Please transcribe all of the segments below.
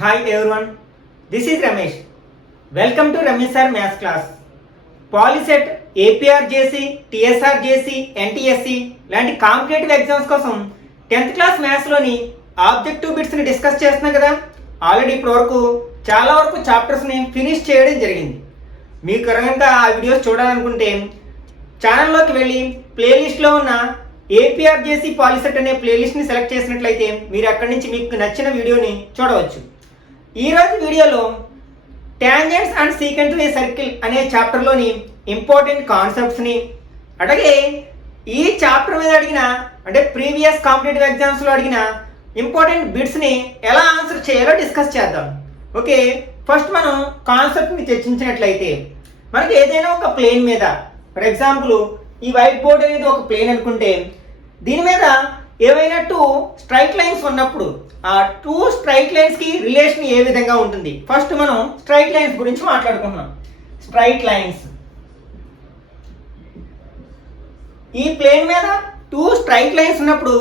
Hi everyone, this is Ramesh. Welcome to Ramesh Sir Maths class. POLYCET, APRJC, TSRJC, NTSC లాంటి competitive exams కోసం 10th class మ్యాథ్స్లోని objective బిట్స్ని discuss చేస్తున్నాం కదా. Already ఇప్పటివరకు చాలా వరకు చాప్టర్స్ని finish చేయడం జరిగింది. మీకు కనుక ఆ వీడియోస్ చూడాలనుకుంటే ఛానల్లోకి వెళ్ళి ప్లేలిస్ట్లో ఉన్న ఏపీఆర్జేసీ పాలిసెట్ అనే ప్లేలిస్ట్ని సెలెక్ట్ చేసినట్లయితే మీరు అక్కడి నుంచి మీకు నచ్చిన వీడియోని చూడవచ్చు. ఈరోజు వీడియోలో tangents and secant a circle అనే చాప్టర్లోని ఇంపార్టెంట్ కాన్సెప్ట్స్ని, అలాగే ఈ చాప్టర్ మీద అడిగిన అంటే ప్రీవియస్ కాంపిటేటివ్ ఎగ్జామ్స్లో అడిగిన ఇంపార్టెంట్ బిట్స్ని ఎలా ఆన్సర్ చేయాలో డిస్కస్ చేద్దాం. ఓకే, ఫస్ట్ మనం కాన్సెప్ట్ని చర్చించినట్లయితే మనకి ఏదైనా ఒక ప్లేన్ మీద, ఫర్ ఎగ్జాంపుల్ ఈ వైట్ బోర్డ్ అనేది ఒక ప్లేన్ అనుకుంటే దీని మీద ఏవైనా 2 స్ట్రైట్ లైన్స్ ఉన్నప్పుడు ఆ 2 స్ట్రైట్ లైన్స్ కి రిలేషన్ ఏ విధంగా ఉంటుంది. ఫస్ట్ మనం స్ట్రైట్ లైన్స్ గురించి మాట్లాడుకుంటున్నాం. స్ట్రైట్ లైన్స్, ఈ ప్లేన్ మీద 2 స్ట్రైట్ లైన్స్ ఉన్నప్పుడు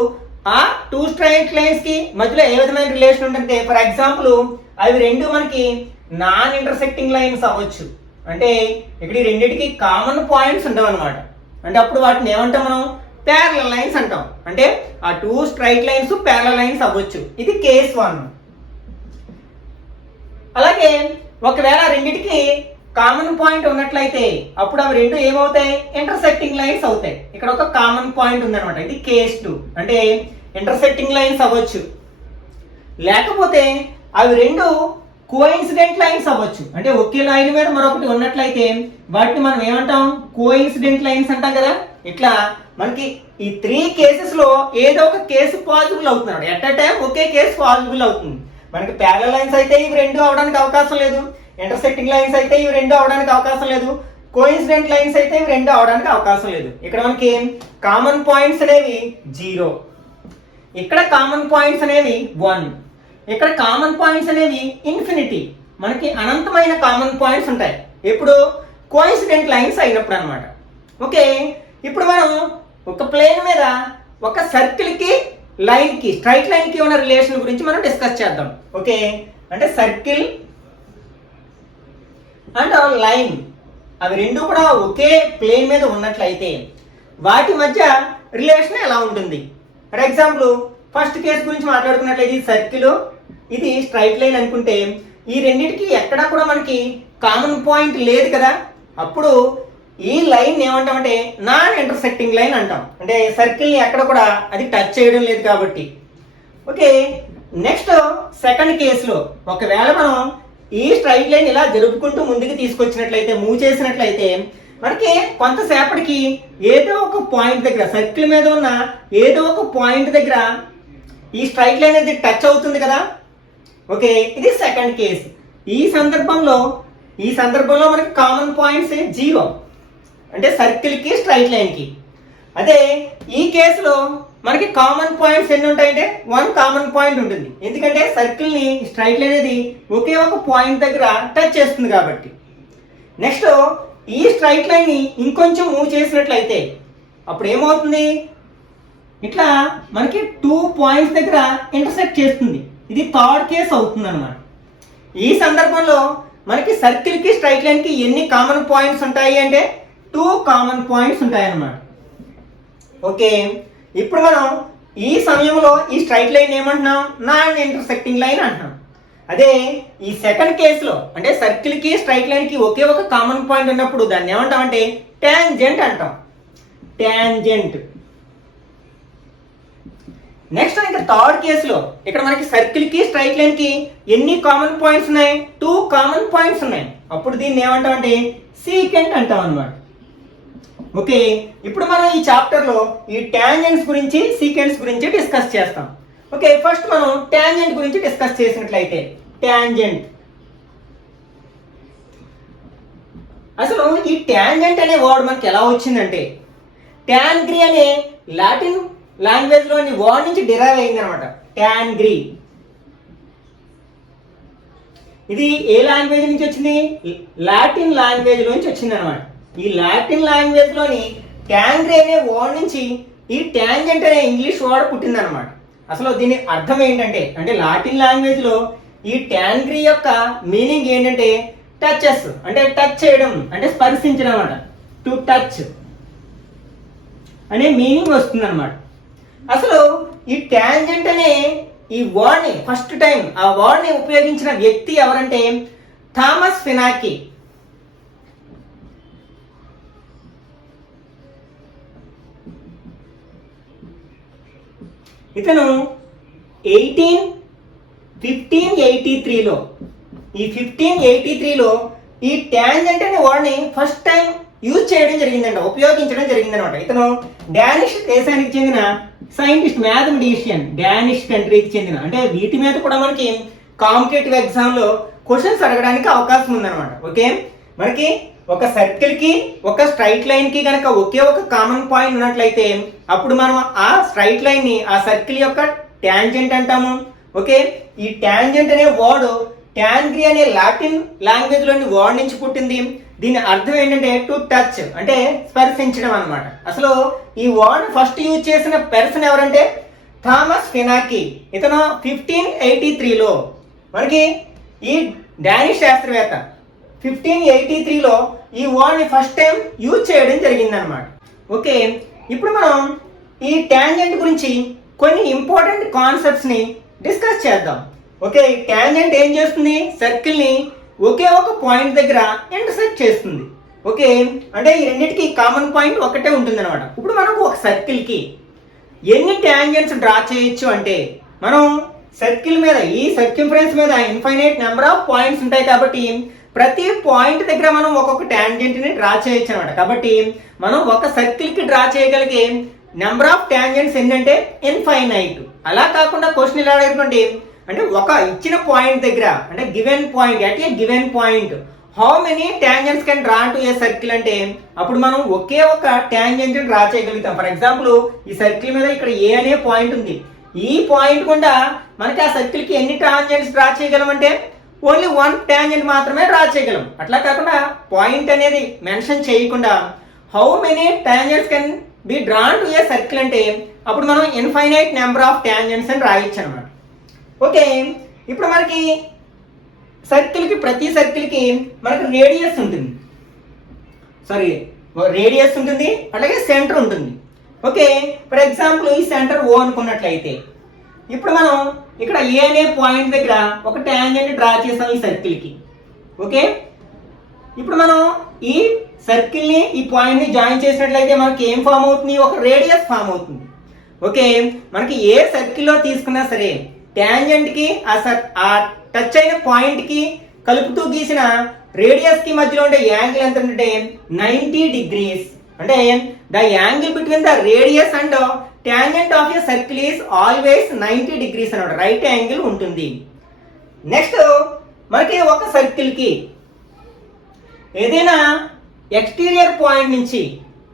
ఆ 2 స్ట్రైట్ లైన్స్ కి మధ్యలో ఏ విధమైన రిలేషన్ ఉంటుంది. ఫర్ ఎగ్జాంపుల్ అవి రెండు మనకి నాన్ ఇంటర్సెక్టింగ్ లైన్స్ అవ్వచ్చు. అంటే ఇక్కడ ఈ రెండింటికి కామన్ పాయింట్స్ ఉండవు అనమాట. అంటే అప్పుడు వాటిని ఏమంటాం మనం, ప్యారలల్ లైన్స్ అంటాం. అంటే ఆ 2 స్ట్రైట్ లైన్స్ ప్యారలల్ లైన్స్ అవ్వచ్చు. ఇది కేస్ 1. అలాగే ఒకవేళ రెండింటికి కామన్ పాయింట్ ఉన్నట్లయితే అప్పుడు అవి రెండు ఏమవుతాయి, ఇంటర్సెక్టింగ్ లైన్స్ అవుతాయి. ఇక్కడ ఒక కామన్ పాయింట్ ఉందన్నమాట. ఇది కేస్ 2. అంటే ఇంటర్సెక్టింగ్ లైన్స్ అవ్వచ్చు. లేకపోతే అవి రెండు కోఇన్సిడెంట్ లైన్స్ అవ్వచ్చు. అంటే ఒకే లైన్ మీద మరొకటి ఉన్నట్లయితే వాటిని మనం ఏమంటాం, కోఇన్సిడెంట్ లైన్స్ అంటాం కదా. ఇట్లా మనకి ఈ 3 కేసెస్ లో ఏదో ఒక కేసు పాజిబుల్ అవుతున్నాడు. At a time okay case possible అవుతుంది. మనకి ప్యారలల్ లైన్స్ అయితే ఇవి రెండు అవడానికి అవకాశం లేదు, ఇంటర్సెక్టింగ్ లైన్స్ అయితే ఇవి రెండు అవడానికి అవకాశం లేదు, కోఇన్సిడెంట్ లైన్స్ అయితే ఇవి రెండు అవడానికి అవకాశం లేదు. ఇక్కడ మనకి కామన్ పాయింట్స్ అనేవి 0, ఇక్కడ కామన్ పాయింట్స్ అనేవి 1, ఇక్కడ కామన్ పాయింట్స్ అనేవి ఇన్ఫినిటీ. మనకి అనంతమైన కామన్ పాయింట్స్ ఉంటాయి ఎప్పుడు, కోఇన్సిడెంట్ లైన్స్ అయినప్పుడు అనమాట. ఓకే, ఇప్పుడు మనం ఒక ప్లేన్ మీద ఒక సర్కిల్ కి లైన్ కి, స్ట్రైట్ లైన్ కి ఉన్న రిలేషన్ గురించి మనం డిస్కస్ చేద్దాం. ఓకే, అంటే సర్కిల్ అండ్ లైన్ అవి రెండు కూడా ఒకే ప్లేన్ మీద ఉన్నట్లయితే వాటి మధ్య రిలేషన్ ఎలా ఉంటుంది. ఫర్ ఎగ్జాంపుల్ ఫస్ట్ కేసు గురించి మాట్లాడుకున్నట్లయితే ఇది సర్కిల్, ఇది స్ట్రైట్ లైన్ అనుకుంటే ఈ రెండింటికి ఎక్కడా కూడా మనకి కామన్ పాయింట్ లేదు కదా. అప్పుడు ఈ లైన్ ఏమంటామంటే నాన్ ఇంటర్సెక్టింగ్ లైన్ అంటాం. అంటే సర్కిల్ ని ఎక్కడ కూడా అది టచ్ చేయడం లేదు కాబట్టి. ఓకే, నెక్స్ట్ సెకండ్ కేసులో ఒకవేళ మనం ఈ స్ట్రైట్ లైన్ ఇలా జరుపుకుంటూ ముందుకు తీసుకొచ్చినట్లయితే, మూవ్ చేసినట్లయితే మనకి కొంతసేపటికి ఏదో ఒక పాయింట్ దగ్గర, సర్కిల్ మీద ఉన్న ఏదో ఒక పాయింట్ దగ్గర ఈ స్ట్రైట్ లైన్ అనేది టచ్ అవుతుంది కదా. ఓకే, ఇది సెకండ్ కేసు. ఈ సందర్భంలో మనకి కామన్ పాయింట్స్ 0, అంటే సర్కిల్ కి స్ట్రైట్ లైన్ కి. అదే ఈ కేసులో మనకి కామన్ పాయింట్స్ ఎన్ని ఉంటాయంటే 1 కామన్ పాయింట్ ఉంటుంది. ఎందుకంటే సర్కిల్ ని స్ట్రైట్ లైన్ అనేది ఒకే ఒక పాయింట్ దగ్గర టచ్ చేస్తుంది కాబట్టి. నెక్స్ట్ ఈ స్ట్రైట్ లైన్ ని ఇంకొంచెం మూవ్ చేసినట్లయితే అప్పుడు ఏమవుతుంది, ఇట్లా మనకి 2 పాయింట్స్ దగ్గర ఇంటర్సెక్ట్ చేస్తుంది. ఇది థర్డ్ కేసు అవుతుంది అన్నమాట. ఈ సందర్భంలో మనకి సర్కిల్ కి స్ట్రైట్ లైన్ కి ఎన్ని కామన్ పాయింట్స్ ఉంటాయి అంటే 2 కామన్ పాయింట్స్ ఉంటాయి అన్నమాట. ఓకే, ఇప్పుడు మనం ఈ సమయంలో ఈ స్ట్రైట్ లైన్ ఏమంటున్నాం, నాన్ ఇంటర్సెక్టింగ్ లైన్ అంటున్నాం. అదే ఈ సెకండ్ కేసులో అంటే సర్కిల్ కి స్ట్రైట్ లైన్ కి ఒకే ఒక కామన్ పాయింట్ ఉన్నప్పుడు దాన్ని ఏమంటాం అంటే టాంజెంట్ అంటాం. టాంజెంట్. నెక్స్ట్ ఇంకా థర్డ్ కేసులో ఇక్కడ మనకి సర్కిల్ కి స్ట్రైట్ లైన్ కి ఎన్ని కామన్ పాయింట్స్ ఉన్నాయి, 2 కామన్ పాయింట్స్ ఉన్నాయి. అప్పుడు దీన్ని ఏమంటాం అంటే సీకెంట్ అంటాం అన్నమాట. ఓకే, ఇప్పుడు మనం ఈ చాప్టర్ లో ఈ టాంజెంట్స్ గురించి, సీకెంట్స్ గురించి డిస్కస్ చేస్తాం. ఓకే, ఫస్ట్ మనం టాంజెంట్ గురించి డిస్కస్ చేసినట్లయితే టాంజెంట్, అసలు ఈ టాంజెంట్ అనే వర్డ్ మనకి ఎలా వచ్చిందంటే టాంగ్రీ అనే లాటిన్ లాంగ్వేజ్ లోని వర్డ్ నుంచి డిరైవ్ అయింది అనమాట. టాంగ్రీ ఇది ఏ లాంగ్వేజ్ నుంచి వచ్చింది, లాటిన్ లాంగ్వేజ్ నుంచి వచ్చింది అనమాట. ఈ లాటిన్ లాంగ్వేజ్ లోని టాంగ్రీ అనే వర్డ్ నుంచి ఈ టాంజెంట్ అనే ఇంగ్లీష్ వర్డ్ పుట్టింది అనమాట. అసలు దీని అర్థం ఏంటంటే, అంటే లాటిన్ లాంగ్వేజ్ లో ఈ ట్యాంగ్రీ యొక్క మీనింగ్ ఏంటంటే టచెస్, అంటే టచ్ చేయడం, అంటే స్పర్శించడం అన్నమాట. టు టచ్ అనే మీనింగ్ వస్తుంది అనమాట. అసలు ఈ ట్యాంజెంట్ అనే ఈ వర్డ్ని ఫస్ట్ టైం ఆ వర్డ్ని ఉపయోగించిన వ్యక్తి ఎవరంటే థామస్ ఫినాకి. ఇతను 1583లో ఈ 1583లో ఈ ట్యాంజెంట్ అనే వర్డ్ని ఫస్ట్ టైం యూజ్ చేయడం జరిగిందంట, ఉపయోగించడం జరిగిందనమాట. ఇతను డానిష్ దేశానికి చెందిన సైంటిస్ట్, మ్యాథమెటిషియన్, డానిష్ కంట్రీకి చెందిన. అంటే వీటి మీద కూడా మనకి కాంపిటేటివ్ ఎగ్జామ్లో క్వశ్చన్స్ అడగడానికి అవకాశం ఉందన్నమాట. ఓకే, మనకి ఒక సర్కిల్ కి ఒక స్ట్రైట్ లైన్ కి కనుక ఒకే ఒక కామన్ పాయింట్ ఉన్నట్లయితే అప్పుడు మనం ఆ స్ట్రైట్ లైన్ ని ఆ సర్కిల్ యొక్క ట్యాంజెంట్ అంటాము. ఓకే, ఈ ట్యాంజెంట్ అనే వర్డ్ ట్యాంగ్రీ అనే లాటిన్ లాంగ్వేజ్ లోని వర్డ్ నుంచి పుట్టింది. దీని అర్థం ఏంటంటే టు టచ్, అంటే స్పర్శించడం అనమాట. అసలు ఈ వర్డ్ ఫస్ట్ యూజ్ చేసిన పర్సన్ ఎవరంటే థామస్ ఫినాకి. ఇతను 1583లో మనకి ఈ డానిష్ శాస్త్రవేత్త 1583లో ఈ వర్డ్ని ఫస్ట్ టైం యూజ్ చేయడం జరిగిందనమాట. ఓకే, ఇప్పుడు మనం ఈ ట్యాంజెంట్ గురించి కొన్ని ఇంపార్టెంట్ కాన్సెప్ట్స్ ని డిస్కస్ చేద్దాం. ఓకే, ట్యాంజెంట్ ఏం చేస్తుంది? సర్కిల్ ని ఒకే ఒక పాయింట్ దగ్గర ఇంటర్సెక్ట్ చేస్తుంది. ఓకే, అంటే ఈ రెండింటికి కామన్ పాయింట్ ఒకటే ఉంటుంది అనమాట. ఇప్పుడు మనకు ఒక సర్కిల్ కి ఎన్ని ట్యాంజెంట్స్ డ్రా చేయొచ్చు అంటే, మనం సర్కిల్ మీద ఈ సర్క్యూఫరెన్స్ మీద ఇన్ఫైనైట్ నెంబర్ ఆఫ్ పాయింట్స్ ఉంటాయి కాబట్టి ప్రతి పాయింట్ దగ్గర మనం ఒక్కొక్క ట్యాంజెంట్ ని డ్రా చేయొచ్చు అనమాట. కాబట్టి మనం ఒక సర్కిల్ కి డ్రా చేయగలిగే నెంబర్ ఆఫ్ ట్యాంజెంట్స్ ఏంటంటే ఇన్ఫైనైట్. అలా కాకుండా క్వశ్చన్ ఎలా అడగండి అంటే ఒక ఇచ్చిన పాయింట్ దగ్గర, అంటే given point, at a given point how many tangents can draw to a circle అంటే అప్పుడు మనం ఒకే ఒక ట్యాంజెంట్ డ్రా చేయగలుగుతాం. ఫర్ ఎగ్జాంపుల్ ఈ సర్కిల్ మీద ఇక్కడ ఏ అనే పాయింట్ ఉంది. ఈ పాయింట్ గుండా మనకి ఆ సర్కిల్ కి ఎన్ని ట్యాంజెంట్స్ డ్రా చేయగలం అంటే ఓన్లీ వన్ ట్యాంజెంట్ మాత్రమే డ్రా చేయగలం. అట్లా కాకుండా పాయింట్ అనేది మెన్షన్ చేయకుండా how many tangents can be drawn to a circle అంటే అప్పుడు మనం ఇన్ఫైనైట్ నెంబర్ ఆఫ్ ట్యాంజెంట్స్ అని రాయొచ్చు అనమాట. ఓకే, ఇప్పుడు మనకి సర్కిల్ కి ప్రతి సర్కిల్ కి మనకి రేడియస్ ఉంటుంది, రేడియస్ ఉంటుంది, అలాగే సెంటర్ ఉంటుంది. ఓకే, ఫర్ ఎగ్జాంపుల్ ఈ సెంటర్ ఓ అనుకున్నట్లయితే ఇప్పుడు మనం ఇక్కడ ఏ అనే పాయింట్ దగ్గర ఒక ట్యాంజెంట్ డ్రా చేసాం ఈ సర్కిల్ కి. ఓకే, ఇప్పుడు మనం ఈ సర్కిల్ ని ఈ పాయింట్ ని జాయిన్ చేసినట్లయితే మనకి ఏం ఫామ్ అవుతుంది? ఒక రేడియస్ ఫామ్ అవుతుంది. ఓకే, మనకి ఏ సర్కిల్ లో తీసుకున్నా సరే ట్యాంజెంట్ కి ఆ టచ్ అయిన పాయింట్ కి కలుపుతూ గీసిన రేడియస్ కి మధ్యలో ఉండే యాంగిల్ ఎంత అంటే 90 degrees. అంటే the angle between the radius and tangent of a circle is always 90 degrees అన్నమాట, రైట్ యాంగిల్ ఉంటుంది. నెక్స్ట్ మనకి ఒక సర్కిల్ కి ఏదైనా ఎక్స్టీరియర్ పాయింట్ నుంచి,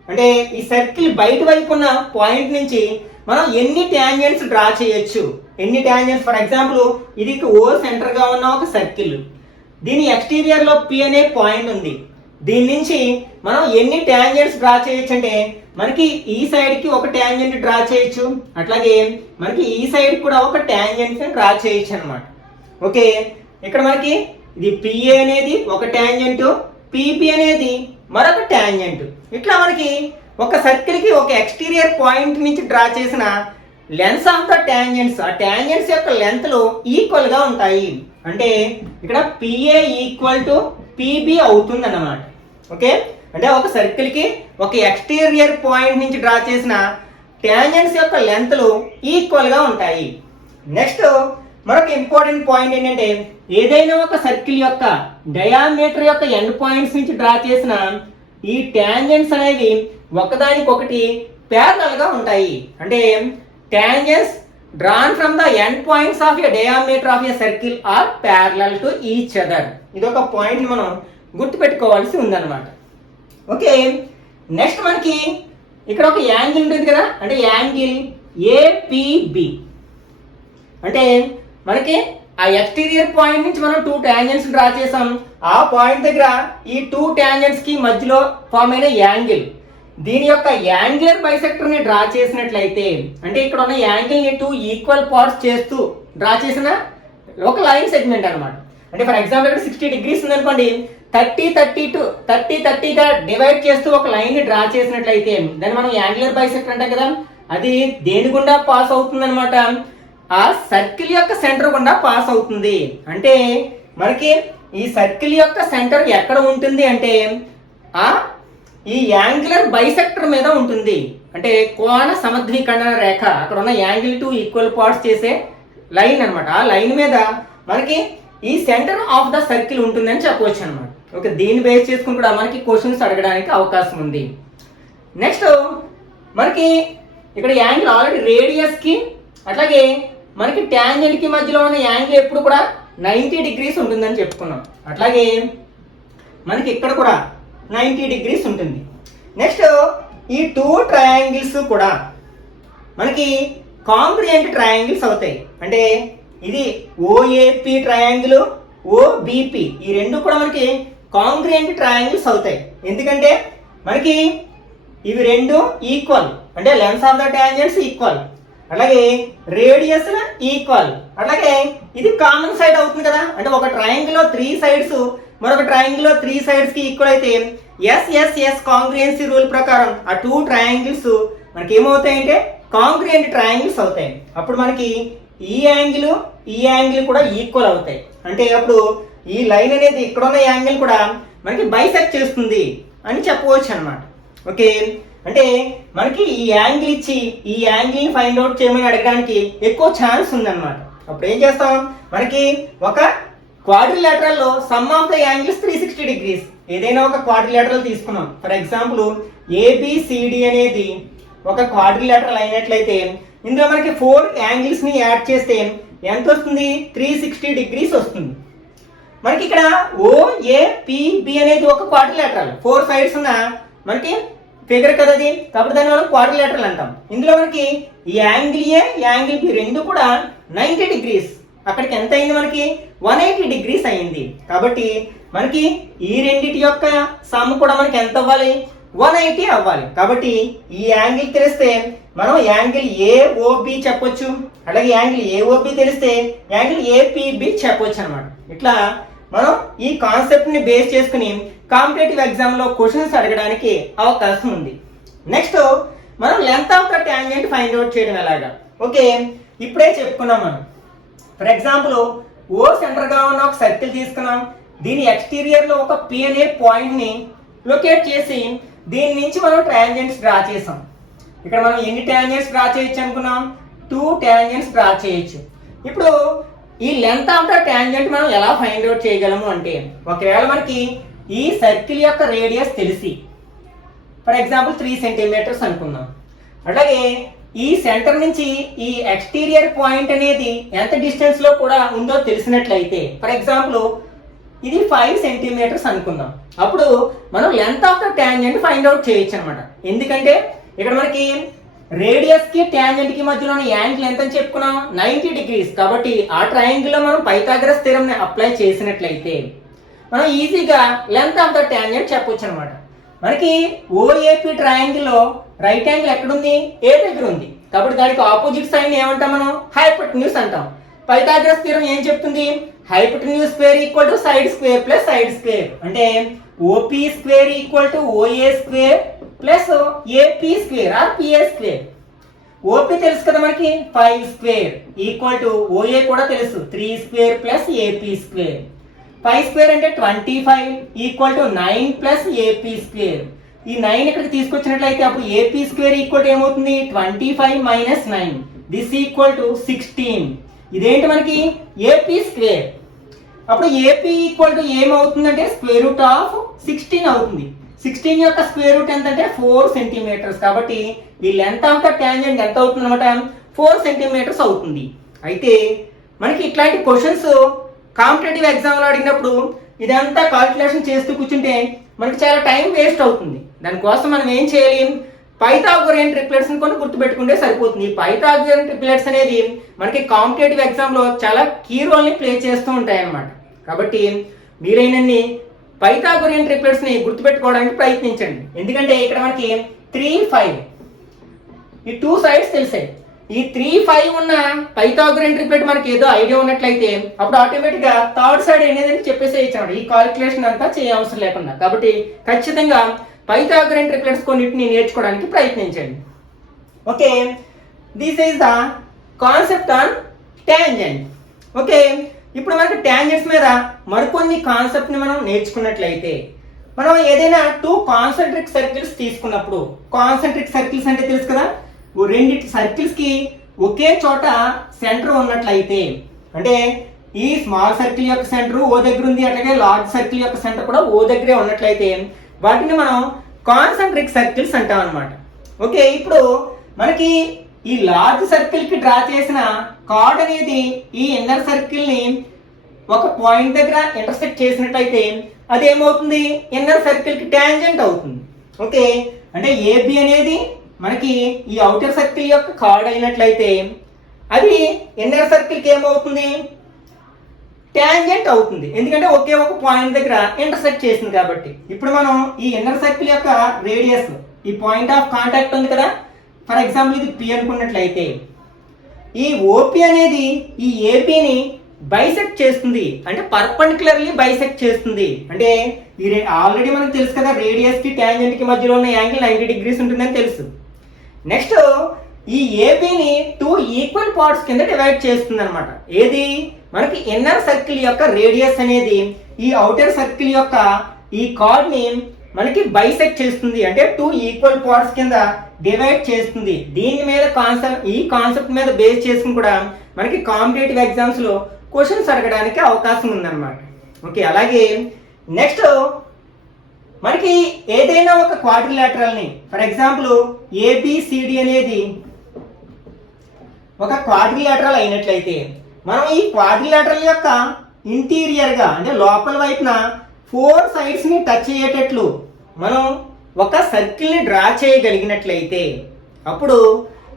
అంటే ఈ సర్కిల్ బయట వైపు ఉన్న పాయింట్ నుంచి మనం ఎన్ని ట్యాంజెంట్స్ డ్రా చేయొచ్చు, ఎన్ని ట్యాంజెంట్స్. ఫర్ ఎగ్జాంపుల్ ఇది ఓ సెంటర్ గా ఉన్న ఒక సర్కిల్, దీని ఎక్స్టీరియర్ లో పి అనే పాయింట్ ఉంది. దీని నుంచి మనం ఎన్ని ట్యాంజెంట్స్ డ్రా చేయొచ్చు అంటే మనకి ఈ సైడ్ కి ఒక ట్యాంజెంట్ డ్రా చేయొచ్చు, అట్లాగే మనకి ఈ సైడ్ కూడా ఒక ట్యాంజెంట్ డ్రా చేయొచ్చు అనమాట. ఓకే, ఇక్కడ మనకి ఇది పిఏ అనేది ఒక ట్యాంజెంట్, పిబి అనేది మరొక ట్యాంజెంట్. ఇట్లా మనకి ఒక సర్కిల్ కి ఒక ఎక్స్టీరియర్ పాయింట్ నుంచి డ్రా చేసిన లెన్స్ ఆఫ్ ద ట్యాంజెంట్స్, ఆ ట్యాంజెంట్స్ యొక్క లెంత్ లు ఈక్వల్ గా ఉంటాయి. అంటే ఇక్కడ పిఏ ఈక్వల్ టు పిబి అవుతుంది అన్నమాట. ఓకే, అంటే ఒక సర్కిల్ కి ఒక ఎక్స్టీరియర్ పాయింట్ నుంచి డ్రా చేసిన ట్యాంజెంట్స్ యొక్క లెంత్ లు ఈక్వల్ గా ఉంటాయి. నెక్స్ట్ మరొక ఇంపార్టెంట్ పాయింట్ ఏంటంటే ఏదైనా ఒక సర్కిల్ యొక్క డయామీటర్ యొక్క ఎండ్ పాయింట్స్ నుంచి డ్రా చేసిన ఈ ట్యాంజెంట్స్ అనేవి ఒకదానికొకటి ప్యారలల్ గా ఉంటాయి. అంటే tangents drawn from the end points of a diameter of a circle are parallel to each other. ఇది ఒక పాయింట్ మనం గుర్తుపెట్టుకోవాల్సి ఉందన్నమాట. ఓకే, నెక్స్ట్ మనకి ఇక్కడ ఒక యాంగిల్ ఉంటుంది కదా, అంటే యాంగిల్ ఏపీబి. అంటే మనకి ఆ ఎక్స్టీరియర్ పాయింట్ నుంచి మనం 2 ట్యాంజెంట్స్ డ్రా చేసాం. ఆ పాయింట్ దగ్గర ఈ 2 ట్యాంజెంట్స్ కి మధ్యలో ఫామ్ అయిన యాంగిల్, దీని యొక్క యాంగులర్ బైసెక్టర్ ని డ్రా చేసినట్లయితే, అంటే ఇక్కడ ఉన్న యాంగిల్ ని 2 ఈక్వల్ పార్ట్స్ చేస్తూ డ్రా చేసిన ఒక లైన్ సెగ్మెంట్ అనమాట. అంటే ఫర్ ఎగ్జాంపుల్ ఇక్కడ 60 degrees ఉందనుకోండి, 30గా డివైడ్ చేస్తూ ఒక లైన్ ని డ్రా చేసినట్లయితే దాన్ని మనం యాంగులర్ బైసెక్టర్ అంటాం కదా, అది దేని గుండా పాస్ అవుతుంది అనమాట, ఆ సర్కిల్ యొక్క సెంటర్ గుండా పాస్ అవుతుంది. అంటే మనకి ఈ సర్కిల్ యొక్క సెంటర్ ఎక్కడ ఉంటుంది అంటే ఈ యాంగులర్ బైసెక్టర్ మీద ఉంటుంది. అంటే కోణ సమద్వికరణ రేఖ, అక్కడ ఉన్న యాంగిల్ టు ఈక్వల్ పార్ట్స్ చేసే లైన్ అనమాట. ఆ లైన్ మీద మనకి ఈ సెంటర్ ఆఫ్ ద సర్కిల్ ఉంటుందని చెప్పవచ్చు అనమాట. ఓకే, దీన్ని బేస్ చేసుకుని కూడా మనకి క్వశ్చన్స్ అడగడానికి అవకాశం ఉంది. నెక్స్ట్ మనకి ఇక్కడ యాంగిల్ ఆల్రెడీ రేడియస్ కి అట్లాగే మనకి ట్యాంజెంట్ కి మధ్యలో ఉన్న యాంగిల్ ఎప్పుడు కూడా 90 degrees ఉంటుందని చెప్పుకున్నాం. అట్లాగే మనకి ఇక్కడ కూడా 90 degrees ఉంటుంది. నెక్స్ట్ ఈ 2 ట్రయాంగిల్స్ కూడా మనకి కాంగ్రుయెంట్ ట్రయాంగిల్స్ అవుతాయి. అంటే ఇది ఓఏపి ట్రయాంగిల్, ఓబిపి, ఈ రెండు కూడా మనకి కాంగ్రుయెంట్ ట్రయాంగిల్స్ అవుతాయి. ఎందుకంటే మనకి ఇవి రెండు ఈక్వల్, అంటే lens of the tangents equal, అలాగే రేడియస్ ఈక్వల్, అలాగే ఇది కామన్ సైడ్ అవుతుంది కదా. అంటే ఒక ట్రయాంగిల్ లో 3 sides మరొక ట్రయాంగిల్ లో 3 sides కి ఈక్వల్ అయితే ఎస్ కాంగ్రుయెన్సీ రూల్ ప్రకారం ఆ 2 ట్రయాంగిల్స్ మనకి ఏమవుతాయంటే కాంగ్రుయెంట్ ట్రయాంగిల్స్ అవుతాయి. అప్పుడు మనకి ఈ యాంగిల్ కూడా ఈక్వల్ అవుతాయి. అంటే అప్పుడు ఈ లైన్ అనేది ఇక్కడ ఉన్న యాంగిల్ కూడా మనకి బైసెక్ట్ చేస్తుంది అని చెప్పవచ్చు అనమాట. ఓకే, అంటే మనకి ఈ యాంగిల్ ఇచ్చి ఈ యాంగిల్ ఫైండ్ అవుట్ చేయమని అడగడానికి ఎక్కువ ఛాన్స్ ఉందన్నమాట. అప్పుడు ఏం చేస్తాం, మనకి ఒక క్వాడ్రిలేటరల్ లో some of the angles 360 degrees, ఏదైనా ఒక క్వాడ్రిలేటరల్ తీసుకున్నాం. ఫర్ ఎగ్జాంపుల్ ఏబిసిడి అనేది ఒక క్వాడ్రిలేటరల్ అయినట్లయితే ఇందులో మనకి 4 యాంగిల్స్ ని యాడ్ చేస్తే ఎంత వస్తుంది, 360 degrees వస్తుంది. మనకి ఇక్కడ ఓఏపిబి అనేది ఒక క్వాడ్రిలేటరల్, 4 sides ఉన్న మనకి ఫిగర్ కదా అది, కాబట్టి దాన్ని మనం క్వాడ్రిలేటరల్ అంటాం. ఇందులో మనకి ఈ యాంగిల్ ఏ యాంగిల్ బి రెండు కూడా 90 degrees, అక్కడికి ఎంత అయింది మనకి 180 degrees అయింది. కాబట్టి మనకి ఈ రెండిటి యొక్క సమ్ కూడా మనకి ఎంత అవ్వాలి, 180 అవ్వాలి. కాబట్టి ఈ యాంగిల్ తెలిస్తే మనం యాంగిల్ ఏఓబి చెప్పొచ్చు, అలాగే యాంగిల్ ఏఓబి తెలిస్తే యాంగిల్ ఏపీబి చెప్పొచ్చు అనమాట. ఇట్లా మనం ఈ కాన్సెప్ట్ ని బేస్ చేసుకుని కాంపిటేటివ్ ఎగ్జామ్ లో క్వశ్చన్స్ అడగడానికి అవకాశం ఉంది. నెక్స్ట్ మనం length of the tangent find out చేయడం ఎలాగా. ఓకే, ఇప్పుడే చెప్పుకున్నాం మనం. ఫర్ ఎగ్జాంపుల్ ఓ సెంటర్ గా ఉన్న ఒక సర్కిల్ తీసుకున్నాం, దీని ఎక్స్టీరియర్ లో ఒక పి అనే పాయింట్ ని లొకేట్ చేసి దీని నుంచి మనం ట్యాంజెంట్స్ డ్రా చేసాం. ఇక్కడ మనం ఎన్ని ట్యాంజెంట్స్ డ్రా చేయొచ్చు అనుకున్నాం, 2 ట్యాంజెంట్స్ డ్రా చేయొచ్చు. ఇప్పుడు ఈ లెంత్ ఆఫ్ ద ట్యాంజెంట్ మనం ఎలా ఫైండ్ అవుట్ చేయగలము అంటే, ఒకవేళ మనకి ఈ సర్కిల్ యొక్క రేడియస్ తెలిసి ఫర్ ఎగ్జాంపుల్ 3 centimeters అనుకుందాం, అలాగే ఈ సెంటర్ నుంచి ఈ ఎక్స్టీరియర్ పాయింట్ అనేది ఎంత డిస్టెన్స్ లో కూడా ఉందో తెలిసినట్లయితే ఫర్ ఎగ్జాంపుల్ ఇది 5 centimeters అనుకుందాం, అప్పుడు మనం length of the tangent find out చేయొచ్చు అనమాట. ఎందుకంటే ఇక్కడ మనకి రేడియస్ కి ట్యాంజెంట్ కి మధ్యలో యాంగిల్ ఎంత అని చెప్పుకున్నాం, 90 degrees. కాబట్టి ఆ ట్రయాంగిల్ లో మనం పైథాగరస్ థియరం ని అప్లై చేసినట్లయితే మనం ఈజీగా లెంత్ ఆఫ్ ద ట్యాంజెంట్ చెప్పొచ్చు అనమాట. మనకి ఓఏపి ట్రయాంగిల్ లో రైట్ యాంగిల్ ఎక్కడుంది, ఏ దగ్గర ఉంది, కాబట్టి దానికి ఆపోజిట్ సైడ్ ఏమంటాం మనం, హైపోటెన్యూస్ అంటాం. పైథాగరస్ థియరం ఏం చెప్తుంది, hypotenuse square equal to side square plus side square, అంటే OP square equal to OA square plus AP square or PA square. OP తెలుసు కదా మనకి 5 square ఈక్వల్ టు ఓఏ కూడా తెలుసు 3 square plus AP square. 5 square అంటే 25 equal to 9 plus AP square. ఈ 9 ఇక్కడికి తీసుకొచ్చినట్లయితే అప్పుడు ఏపీ స్క్వేర్ ఈక్వల్ టు ఏమవుతుంది, 25 మైనస్ 9, దిస్ ఈక్వల్ టు 16. ఇదేంటి మనకి ఏపీ స్క్వేర్. అప్పుడు ఏపీ ఈక్వల్ టు ఏమవుతుందంటే స్క్వేర్ రూట్ ఆఫ్ 16 అవుతుంది. 16 యొక్క స్క్వేర్ రూట్ ఎంత అంటే 4 centimeters. కాబట్టి ఈ లెంత్ ఆఫ్ ద ట్యాంజెంట్ ఎంత అవుతుంది అనమాట, 4 centimeters అవుతుంది. అయితే మనకి ఇట్లాంటి క్వశ్చన్స్ కాంపిటేటివ్ ఎగ్జామ్ లో అడిగినప్పుడు ఇదంతా కాల్కులేషన్ చేస్తూ కూర్చుంటే మనకి చాలా టైం వేస్ట్ అవుతుంది. దానికోసం మనం ఏం చేయాలి, పైథాగోరియన్ ట్రిప్లెట్స్ కొన్ని గుర్తుపెట్టుకుంటే సరిపోతుంది. ఈ పైథాగోరియన్ ట్రిప్లెట్స్ అనేది మనకి కాంపిటేటివ్ ఎగ్జామ్ లో చాలా కీ రోల్ ని ప్లే చేస్తూ ఉంటాయి అన్నమాట. కాబట్టి మీరైనన్ని పైథాగోరియన్ ట్రిప్లెట్స్ ని గుర్తుపెట్టుకోవడానికి ప్రయత్నించండి. ఎందుకంటే ఇక్కడ మనకి 3, 5 ఈ 2 sides తెలిసాయి. ఈ 3, 5 ఉన్న పైథాగరన్ ట్రిప్లెట్ మనకి ఏదో ఐడియా ఉన్నట్లయితే అప్పుడు ఆటోమేటిక్ గా థర్డ్ సైడ్ అనేది చెప్పేసి ఇచ్చాడు, ఈ కాలిక్యులేషన్ అంతా చేయవసరం లేకుండా. కాబట్టి ఖచ్చితంగా పైథాగరన్ ట్రిప్లెట్స్ కొన్నిటిని నేర్చుకోవడానికి ప్రయత్నించండి. Okay, this is the concept on tangent. Okay, ఇప్పుడు మనకి టాంజెంట్స్ మీద మరికొన్ని కాన్సెప్ట్ ని మనం నేర్చుకున్నట్లయితే, మనం ఏదైనా 2 కాన్సెంట్రిక్ సర్కిల్స్ తీసుకున్నప్పుడు, కాన్సెంట్రిక్ సర్కిల్స్ అంటే తెలుసు కదా, రెండిటి సర్కిల్స్ కి ఒకే చోట సెంటర్ ఉన్నట్లయితే, అంటే ఈ స్మాల్ సర్కిల్ యొక్క సెంటర్ ఓ దగ్గర ఉంది, అట్లాగే లార్జ్ సర్కిల్ యొక్క సెంటర్ కూడా ఓ దగ్గరే ఉన్నట్లయితే వాటిని మనం కాన్సెంట్రిక్ సర్కిల్స్ అంటాం అనమాట. ఓకే, ఇప్పుడు మనకి ఈ లార్జ్ సర్కిల్ కి డ్రా చేసిన కార్డ్ అనేది ఈ ఇన్నర్ సర్కిల్ ని ఒక పాయింట్ దగ్గర ఇంటర్సెక్ట్ చేసినట్లయితే అది ఏమవుతుంది, ఇన్నర్ సర్కిల్ కి టాంజెంట్ అవుతుంది. ఓకే, అంటే ఏబి అనేది మనకి ఈ అవుటర్ సర్కిల్ యొక్క కార్డ్ అయినట్లయితే అది ఇన్నర్ సర్కిల్ కి ఏమవుతుంది, టాంజెంట్ అవుతుంది. ఎందుకంటే ఒకే ఒక పాయింట్ దగ్గర ఇంటర్సెక్ట్ చేసింది కాబట్టి. ఇప్పుడు మనం ఈ ఇన్నర్ సర్కిల్ యొక్క రేడియస్, ఈ పాయింట్ ఆఫ్ కాంటాక్ట్ ఉంది కదా, ఫర్ ఎగ్జాంపుల్ ఇది పి అనుకున్నట్లయితే ఈ ఓపి అనేది ఈ ఏపీని బైసెక్ట్ చేస్తుంది, అంటే పర్పెండిక్యులర్లీ బైసెక్ట్ చేస్తుంది. అంటే ఈ ఆల్రెడీ మనకు తెలుసు కదా, రేడియస్ కి టాంజెంట్ కి మధ్యలో ఉన్న యాంగిల్ 90 degrees ఉంటుందని తెలుసు. నెక్స్ట్ ఈ ఏపీని 2 ఈక్వల్ పార్ట్స్ కింద డివైడ్ చేస్తుంది అనమాట. ఏది, మనకి ఇన్నర్ సర్కిల్ యొక్క రేడియస్ అనేది ఈ అవుటర్ సర్కిల్ యొక్క ఈ కార్డ్ ని మనకి బైసెక్ట్ చేస్తుంది, అంటే 2 ఈక్వల్ పార్ట్స్ కింద డివైడ్ చేస్తుంది. దీని మీద ఈ కాన్సెప్ట్ మీద బేస్ చేసుకుని కూడా మనకి కాంపిటేటివ్ ఎగ్జామ్స్ లో క్వశ్చన్స్ అడగడానికి అవకాశం ఉందన్నమాట. ఓకే, అలాగే నెక్స్ట్ మనకి ఏదైనా ఒక క్వాడ్రిలేటరల్ ని, ఫర్ ఎగ్జాంపుల్ ఏబిసిడి అనేది ఒక క్వాడ్రిలేటరల్ అయినట్లయితే మనం ఈ క్వాడ్రిలేటరల్ యొక్క ఇంటీరియర్ గా, అంటే లోపల వైపున 4 సైడ్స్ ని టచ్ అయ్యేటట్లు మనం ఒక సర్కిల్ ని డ్రా చేయగలిగినట్లయితే అప్పుడు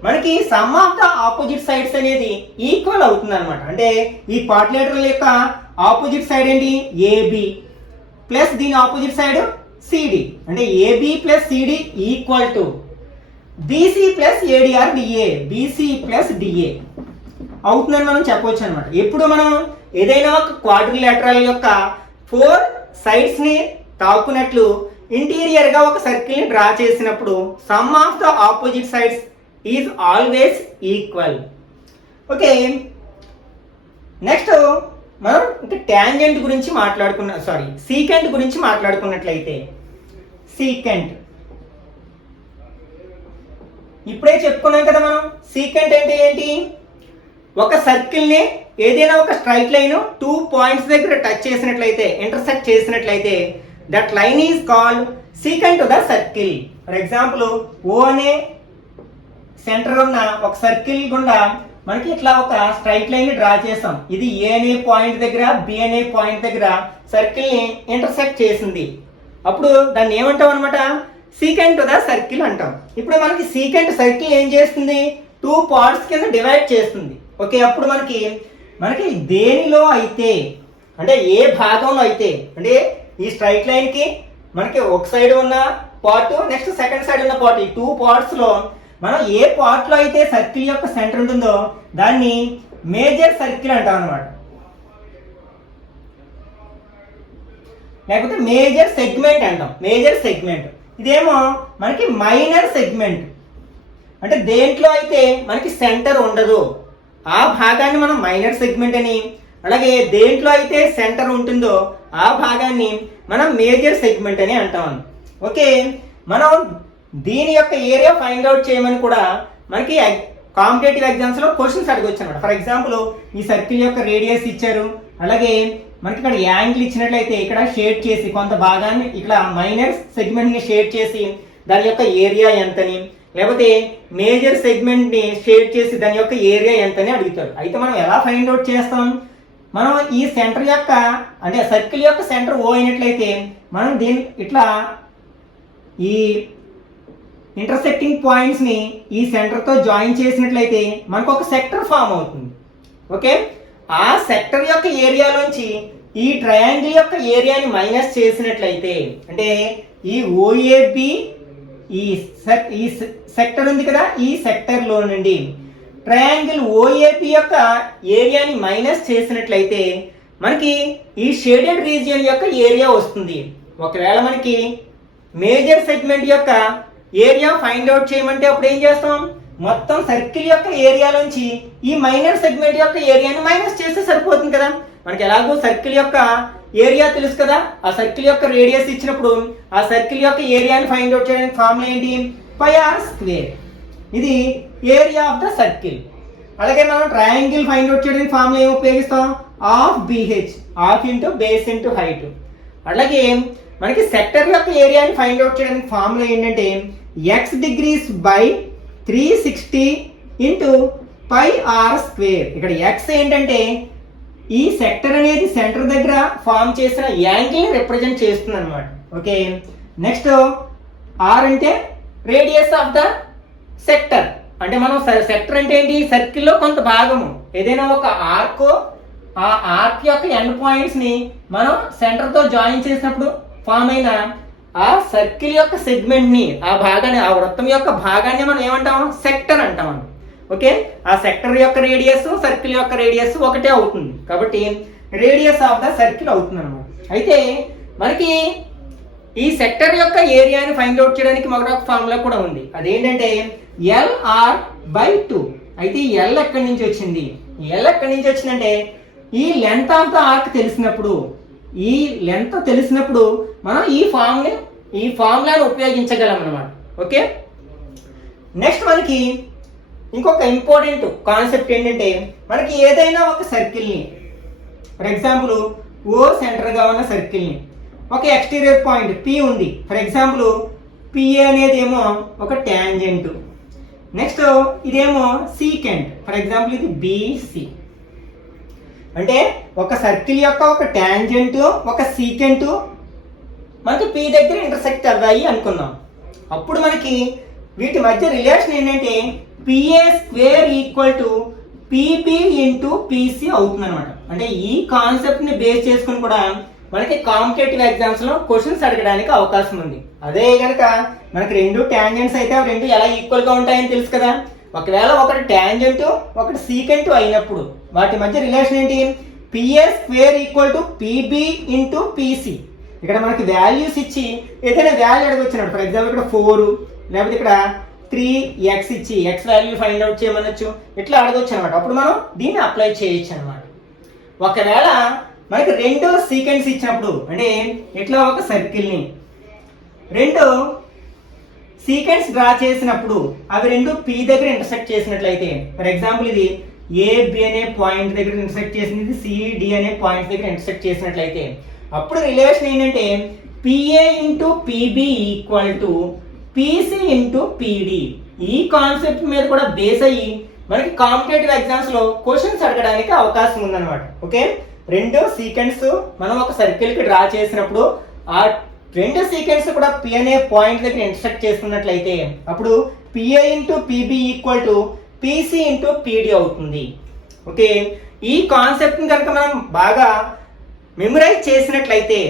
మనకి sum of the opposite sides అనేది ఈక్వల్ అవుతుంది అనమాట. అంటే ఈ క్వాడ్రిలేటరల్ యొక్క ఆపోజిట్ సైడ్ ఏంటి, ఏబి ప్లస్ దీని ఆపోజిట్ సైడ్ సిడి, అంటే AB plus CD equal to BC plus AD or DA, BC plus DA అవుతుందని మనం చెప్పవచ్చు అనమాట. ఎప్పుడు మనం ఏదైనా ఒక క్వాడ్రిలేటరల్ యొక్క 4 సైడ్స్ ని తాకున్నట్లు ఇంటీరియర్ గా ఒక సర్కిల్ ని డ్రా చేసినప్పుడు some of the opposite sides is always equal. Okay, next మనం ఇంకా టాంజెంట్ గురించి సీకెంట్ గురించి మాట్లాడుకున్నట్లయితే, సీకెంట్ ఇప్పుడే చెప్పుకున్నాం కదా మనం. సీకెంట్ అంటే ఏంటి, ఒక సర్కిల్ ని ఏదైనా ఒక స్ట్రైట్ లైన్ 2 పాయింట్స్ దగ్గర టచ్ చేసినట్లయితే, ఇంటర్సెక్ట్ చేసినట్లయితే that line is called secant to the circle. For example O అనే సెంటర్ ఉన్న ఒక సర్కిల్ గుండా మనకి ఇట్లా ఒక స్ట్రైట్ లైన్ ని డ్రా చేసాం. ఇది ఏ అనే పాయింట్ దగ్గర బి అనే పాయింట్ దగ్గర సర్కిల్ ని ఇంటర్సెక్ట్ చేసింది. అప్పుడు దాన్ని ఏమంటాం అనమాట, సీకెంట్ టు ద సర్కిల్ అంటాం. ఇప్పుడు మనకి సీకెంట్ సర్కిల్ ఏం చేస్తుంది, 2 పార్ట్స్ కింద డివైడ్ చేస్తుంది. ఓకే, అప్పుడు మనకి దేనిలో అయితే, అంటే ఏ భాగంలో అయితే, అంటే ఈ స్ట్రైట్ లైన్ కి మనకి ఒక సైడ్ ఉన్న పార్ట్, నెక్స్ట్ సెకండ్ సైడ్ ఉన్న పార్ట్, ఈ 2 పార్ట్స్ లో మనం ఏ పార్ట్ లో అయితే సర్కిల్ యొక్క సెంటర్ ఉంటుందో దాన్ని మేజర్ సర్కిల్ అంటాం అనమాట, లేకపోతే మేజర్ సెగ్మెంట్ అంటాం. మేజర్ సెగ్మెంట్ ఇదేమో మనకి మైనర్ సెగ్మెంట్, అంటే దేంట్లో అయితే మనకి సెంటర్ ఉండదు ఆ భాగాన్ని మనం మైనర్ సెగ్మెంట్ అని, అలాగే దేంట్లో అయితే సెంటర్ ఉంటుందో ఆ భాగాన్ని మనం మేజర్ సెగ్మెంట్ అని అంటాం. ఓకే, మనం దీని యొక్క ఏరియా ఫైండ్ అవుట్ చేయమని కూడా మనకి కాంపిటేటివ్ ఎగ్జామ్స్ లో క్వశ్చన్స్ అడగొచ్చు అనమాట. ఫర్ ఎగ్జాంపుల్ ఈ సర్కిల్ యొక్క రేడియస్ ఇచ్చారు, అలాగే మనకి ఇక్కడ యాంగిల్ ఇచ్చినట్లయితే ఇక్కడ షేడ్ చేసి కొంత భాగాన్ని ఇక్కడ మైనర్ సెగ్మెంట్ ని షేడ్ చేసి దాని యొక్క ఏరియా ఎంతని, లేకపోతే మేజర్ సెగ్మెంట్ ని షేడ్ చేసి దాని యొక్క ఏరియా ఎంతని అడుగుతారు. అయితే మనం ఎలా ఫైండ్ అవుట్ చేస్తాం, మనం ఈ సెంటర్ యొక్క, అంటే సర్కిల్ యొక్క సెంటర్ ఓ అయినట్లయితే మనం దీన్ని ఇట్లా ఈ ఇంటర్సెక్టింగ్ పాయింట్స్ ని ఈ సెంటర్ తో జాయిన్ చేసినట్లయితే మనకు ఒక సెక్టర్ ఫామ్ అవుతుంది. ఓకే, ఆ సెక్టర్ యొక్క ఏరియాలోంచి ఈ ట్రయాంగిల్ యొక్క ఏరియాని మైనస్ చేసినట్లయితే, అంటే ఈ ఓఏబి ఈ సెక్టర్ ఉంది కదా, ఈ సెక్టర్ లో నుండి ట్రయాంగిల్ ఓఏపి యొక్క ఏరియాని మైనస్ చేసినట్లయితే మనకి ఈ షేడెడ్ రీజియన్ యొక్క ఏరియా వస్తుంది. ఒకవేళ మనకి మేజర్ సెగ్మెంట్ యొక్క ఏరియా ఫైండ్ అవుట్ చేయమంటే అప్పుడు ఏం చేస్తాం, మొత్తం సర్కిల్ యొక్క ఏరియాలోంచి ఈ మైనర్ సెగ్మెంట్ యొక్క ఏరియాని మైనస్ చేస్తే సరిపోతుంది కదా. మనకి ఎలాగో సర్కిల్ యొక్క ఏరియా తెలుసు కదా, ఆ సర్కిల్ యొక్క రేడియస్ ఇచ్చినప్పుడు ఆ సర్కిల్ యొక్క ఏరియాని ఫైండ్ అవుట్ చేయడానికి ఫార్ములా ఏంటి, పై ఆర్ స్క్వేర్. ఇది ఏరియా ఆఫ్ ద సర్కిల్. అలాగే మనం ట్రయాంగిల్ ఫైండ్ అవుట్ చేయడానికి ఫార్ములా ఏం ఉపయోగిస్తాం, half BH, half into base into height. అలాగే మనకి సెక్టర్ యొక్క ఏరియాని ఫైండ్ అవుట్ చేయడానికి ఫార్ములా ఏంటంటే x degrees by 360 into pi r square. ఇక్కడ x ఏంటంటే ఈ సెక్టర్ అనేది సెంటర్ దగ్గర ఫామ్ చేసిన యాంగిల్ రిప్రజెంట్ చేస్తుంది అనమాట. ఓకే, నెక్స్ట్ r అంటే రేడియస్ ఆఫ్ ద సెక్టర్. అంటే మనం సెక్టర్ అంటే ఏంటి, సర్కిల్లో కొంత భాగము. ఏదైనా ఒక ఆర్క్, ఆ ఆర్క్ యొక్క ఎండ్ పాయింట్స్ ని మనం సెంటర్ తో జాయిన్ చేసినప్పుడు ఫామ్ అయిన ఆ సర్కిల్ యొక్క సెగ్మెంట్ ని, ఆ భాగాన్ని, ఆ వృత్తం యొక్క భాగాన్ని మనం ఏమంటాం, సెక్టర్ అంటాం. ఓకే, ఆ సెక్టర్ యొక్క రేడియస్ సర్కిల్ యొక్క రేడియస్ ఒకటే అవుతుంది కాబట్టి రేడియస్ ఆఫ్ ద సర్కిల్ అవుతుంది అనమాట. అయితే మనకి ఈ సెక్టర్ యొక్క ఏరియాని ఫైండ్ అవుట్ చేయడానికి మరొక ఫార్ములా కూడా ఉంది. అదేంటంటే LR/2. అయితే ఈ L ఎక్కడి నుంచి వచ్చింది, L ఎక్కడి నుంచి వచ్చిందంటే ఈ లెంత్ ఆఫ్ ద ఆర్క్ తెలిసినప్పుడు, ఈ లెంత్ తెలిసినప్పుడు మనం ఈ ఫార్ములాను ఉపయోగించగలం అనమాట. ఓకే, నెక్స్ట్ మనకి ఇంకొక ఇంపార్టెంట్ కాన్సెప్ట్ ఏంటంటే మనకి ఏదైనా ఒక సర్కిల్ని, ఫర్ ఎగ్జాంపుల్ ఓ సెంటర్గా ఉన్న సర్కిల్ని ఒక ఎక్స్టీరియర్ పాయింట్ P ఉంది. ఫర్ ఎగ్జాంపుల్ PA అనేది ఏమో ఒక ట్యాంజెంట్, నెక్స్ట్ ఇదేమో సీకెంట్. ఫర్ ఎగ్జాంపుల్ ఇది BC. అంటే ఒక సర్కిల్ యొక్క ఒక ట్యాంజెంట్, ఒక సీకెంట్ మనకి P దగ్గర ఇంటర్సెక్ట్ అవ్వాయి అనుకున్నాం. అప్పుడు మనకి వీటి మధ్య రిలేషన్ ఏంటంటే PA square equal to PB into PC అవుతుంది అనమాట. అంటే ఈ కాన్సెప్ట్ ని బేస్ చేసుకుని కూడా మనకి కాంపిటేటివ్ ఎగ్జామ్స్ లో క్వశ్చన్స్ అడగడానికి అవకాశం ఉంది. అదే కనుక మనకి రెండు ట్యాంజెంట్స్ అయితే అవి రెండు ఎలా ఈక్వల్ గా ఉంటాయని తెలుసు కదా. ఒకవేళ ఒకటి ట్యాంజెంట్ ఒకటి సీకెంట్ అయినప్పుడు వాటి మధ్య రిలేషన్ ఏంటి, PA square equal to PB into PC. ఇక్కడ మనకి వాల్యూస్ ఇచ్చి ఏదైనా వాల్యూ అడగొచ్చినప్పుడు, ఫర్ ఎగ్జాంపుల్ ఇక్కడ 4 లేకపోతే ఇక్కడ 3x ఇచ్చి x వాల్యూ ఫైండ్ అవుట్ చేయమనొచ్చు, ఇట్లా అడగొచ్చు అనమాట. అప్పుడు మనం దీన్ని అప్లై చేయొచ్చు అనమాట. ఒకవేళ మనకి రెండు సీక్వెన్స్ ఇచ్చినప్పుడు, అంటే ఇట్లా ఒక సర్కిల్ని రెండు సీక్వెన్స్ డ్రా చేసినప్పుడు అవి రెండు P దగ్గర ఇంటర్సెక్ట్ చేసినట్లయితే, ఫర్ ఎగ్జాంపుల్ ఇది AB అనే పాయింట్ దగ్గర ఇంటర్సెక్ట్ చేసింది, ఇది CD అనే పాయింట్ దగ్గర ఇంటర్సెక్ట్ చేసినట్లయితే అప్పుడు రిలేషన్ ఏంటంటే PA into PB equal to PC into PD. ఈ కాన్సెప్ట్ మీద కూడా బేస్ అయ్యి మనకి కాంపిటేటివ్ ఎగ్జామ్స్ లో క్వశ్చన్స్ అడగడానికి అవకాశం ఉందన్నమాట. ఓకే, రెండు సీక్వెన్స్ మనం ఒక సర్కిల్ కి డ్రా చేసినప్పుడు ఆ రెండు సీక్వెన్స్ కూడా P అనే పాయింట్ దగ్గర ఇంటర్సెక్ట్ చేస్తున్నట్లయితే అప్పుడు PA into PB equal to PC into PD అవుతుంది. ఓకే, ఈ కాన్సెప్ట్ ని కనుక మనం బాగా మెమరైజ్ చేసినట్లయితే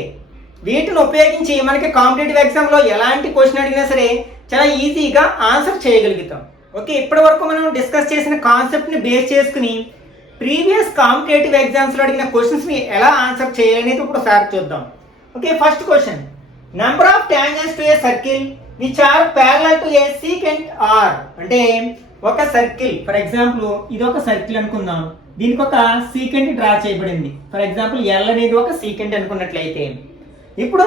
వీటిని ఉపయోగించి మనకి కాంపిటేటివ్ ఎగ్జామ్ లో ఎలాంటి క్వశ్చన్ అడిగినా సరే చాలా ఈజీగా ఆన్సర్ చేయగలుగుతాం. ఓకే, ఇప్పటి వరకు మనం డిస్కస్ చేసిన కాన్సెప్ట్ ని బేస్ చేసుకుని ప్రీవియస్ కాంపిటేటివ్ ఎగ్జామ్స్ లో అడిగిన క్వశ్చన్స్ ని ఎలా ఆన్సర్ చేయాలనేది ఇప్పుడు ఒకసారి చూద్దాం. Okay, first question, number of tangents to a circle which are parallel to a secant are. అంటే ఒక సర్కిల్, ఫర్ ఎగ్జాంపుల్ ఇది ఒక సర్కిల్ అనుకుందాం, దీనికి ఒక సీకెంట్ డ్రా చేయబడింది. ఫర్ ఎగ్జాంపుల్ L అనేది ఒక సీకెంట్ అనుకున్నట్లయితే ఇప్పుడు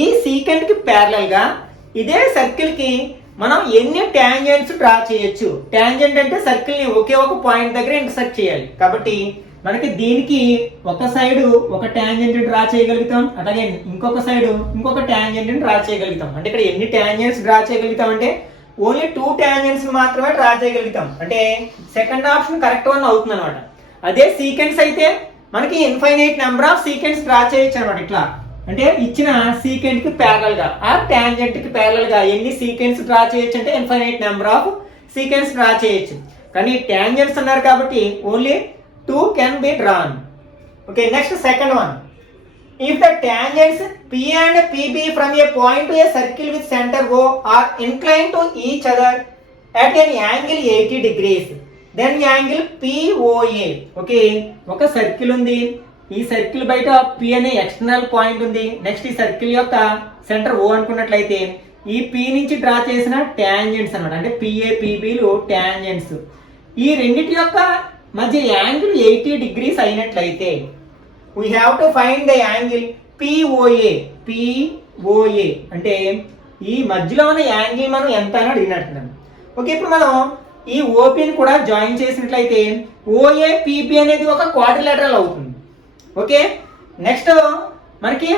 ఈ సీకెంట్ కి ప్యారలల్ గా ఇదే సర్కిల్ కి మనం ఎన్ని టాంజెంట్స్ డ్రా చేయొచ్చు. టాంజెంట్ అంటే సర్కిల్ ని ఒకే ఒక పాయింట్ దగ్గర ఇంటర్సెక్ట్ చేయాలి కాబట్టి మనకి దీనికి ఒక సైడ్ ఒక టాంజెంట్ డ్రా చేయగలుగుతాం, అలాగే ఇంకొక సైడ్ ఇంకొక టాంజెంట్ డ్రా చేయగలుగుతాం. అంటే ఇక్కడ ఎన్ని టాంజెంట్స్ డ్రా చేయగలుగుతాం అంటే ఓన్లీ 2 టాంజెంట్స్ మాత్రమే డ్రా చేయగలుగుతాం. అంటే సెకండ్ ఆప్షన్ కరెక్ట్ వన్ అవుతుంది అనమాట. అదే సీక్వెన్స్ అయితే మనకి infinite number of sequence draw చేయొచ్చు అనమాట. ఇట్లా అంటే ఇచ్చిన సీక్వెన్స్ కి ప్యారలల్ గా ఆ టాంజెంట్ కి ప్యారలల్ గా ఎన్ని సీక్వెన్స్ డ్రా చేయొచ్చు అంటే infinite number of sequence draw చేయొచ్చు. కానీ టాంజెంట్స్ అన్నారు కాబట్టి only 2 can be drawn. Okay, next second one. If the tangents P and PB from a point to a circle with center O are inclined to each other at an angle 80 degrees, then angle POA. Okay, ఒక circle ఉంది, ఈ circle బయట P అనే external point ఉంది. Next ఈ circle యొక్క centre O అనుకున్నట్లయితే ఈ పి నుంచి డ్రా చేసిన టాంజెంట్స్ అన్నమాట, అంటే పిఏ పిబిలు టాంజెంట్స్. ఈ రెండిటి యొక్క మధ్య యాంగిల్ 80 degrees అయినట్లయితే we have to find the angle POA. POA అంటే ఈ మధ్యలో ఉన్న యాంగిల్ మనం ఎంత అని అడిగినట్టున్నాం. ఓకే, ఇప్పుడు మనం ఈ ఓపీని కూడా జాయిన్ చేసినట్లయితే ఓఏ పిబి అనేది ఒక క్వాడ్రిలేటరల్ అవుతుంది. ఓకే, నెక్స్ట్ మనకి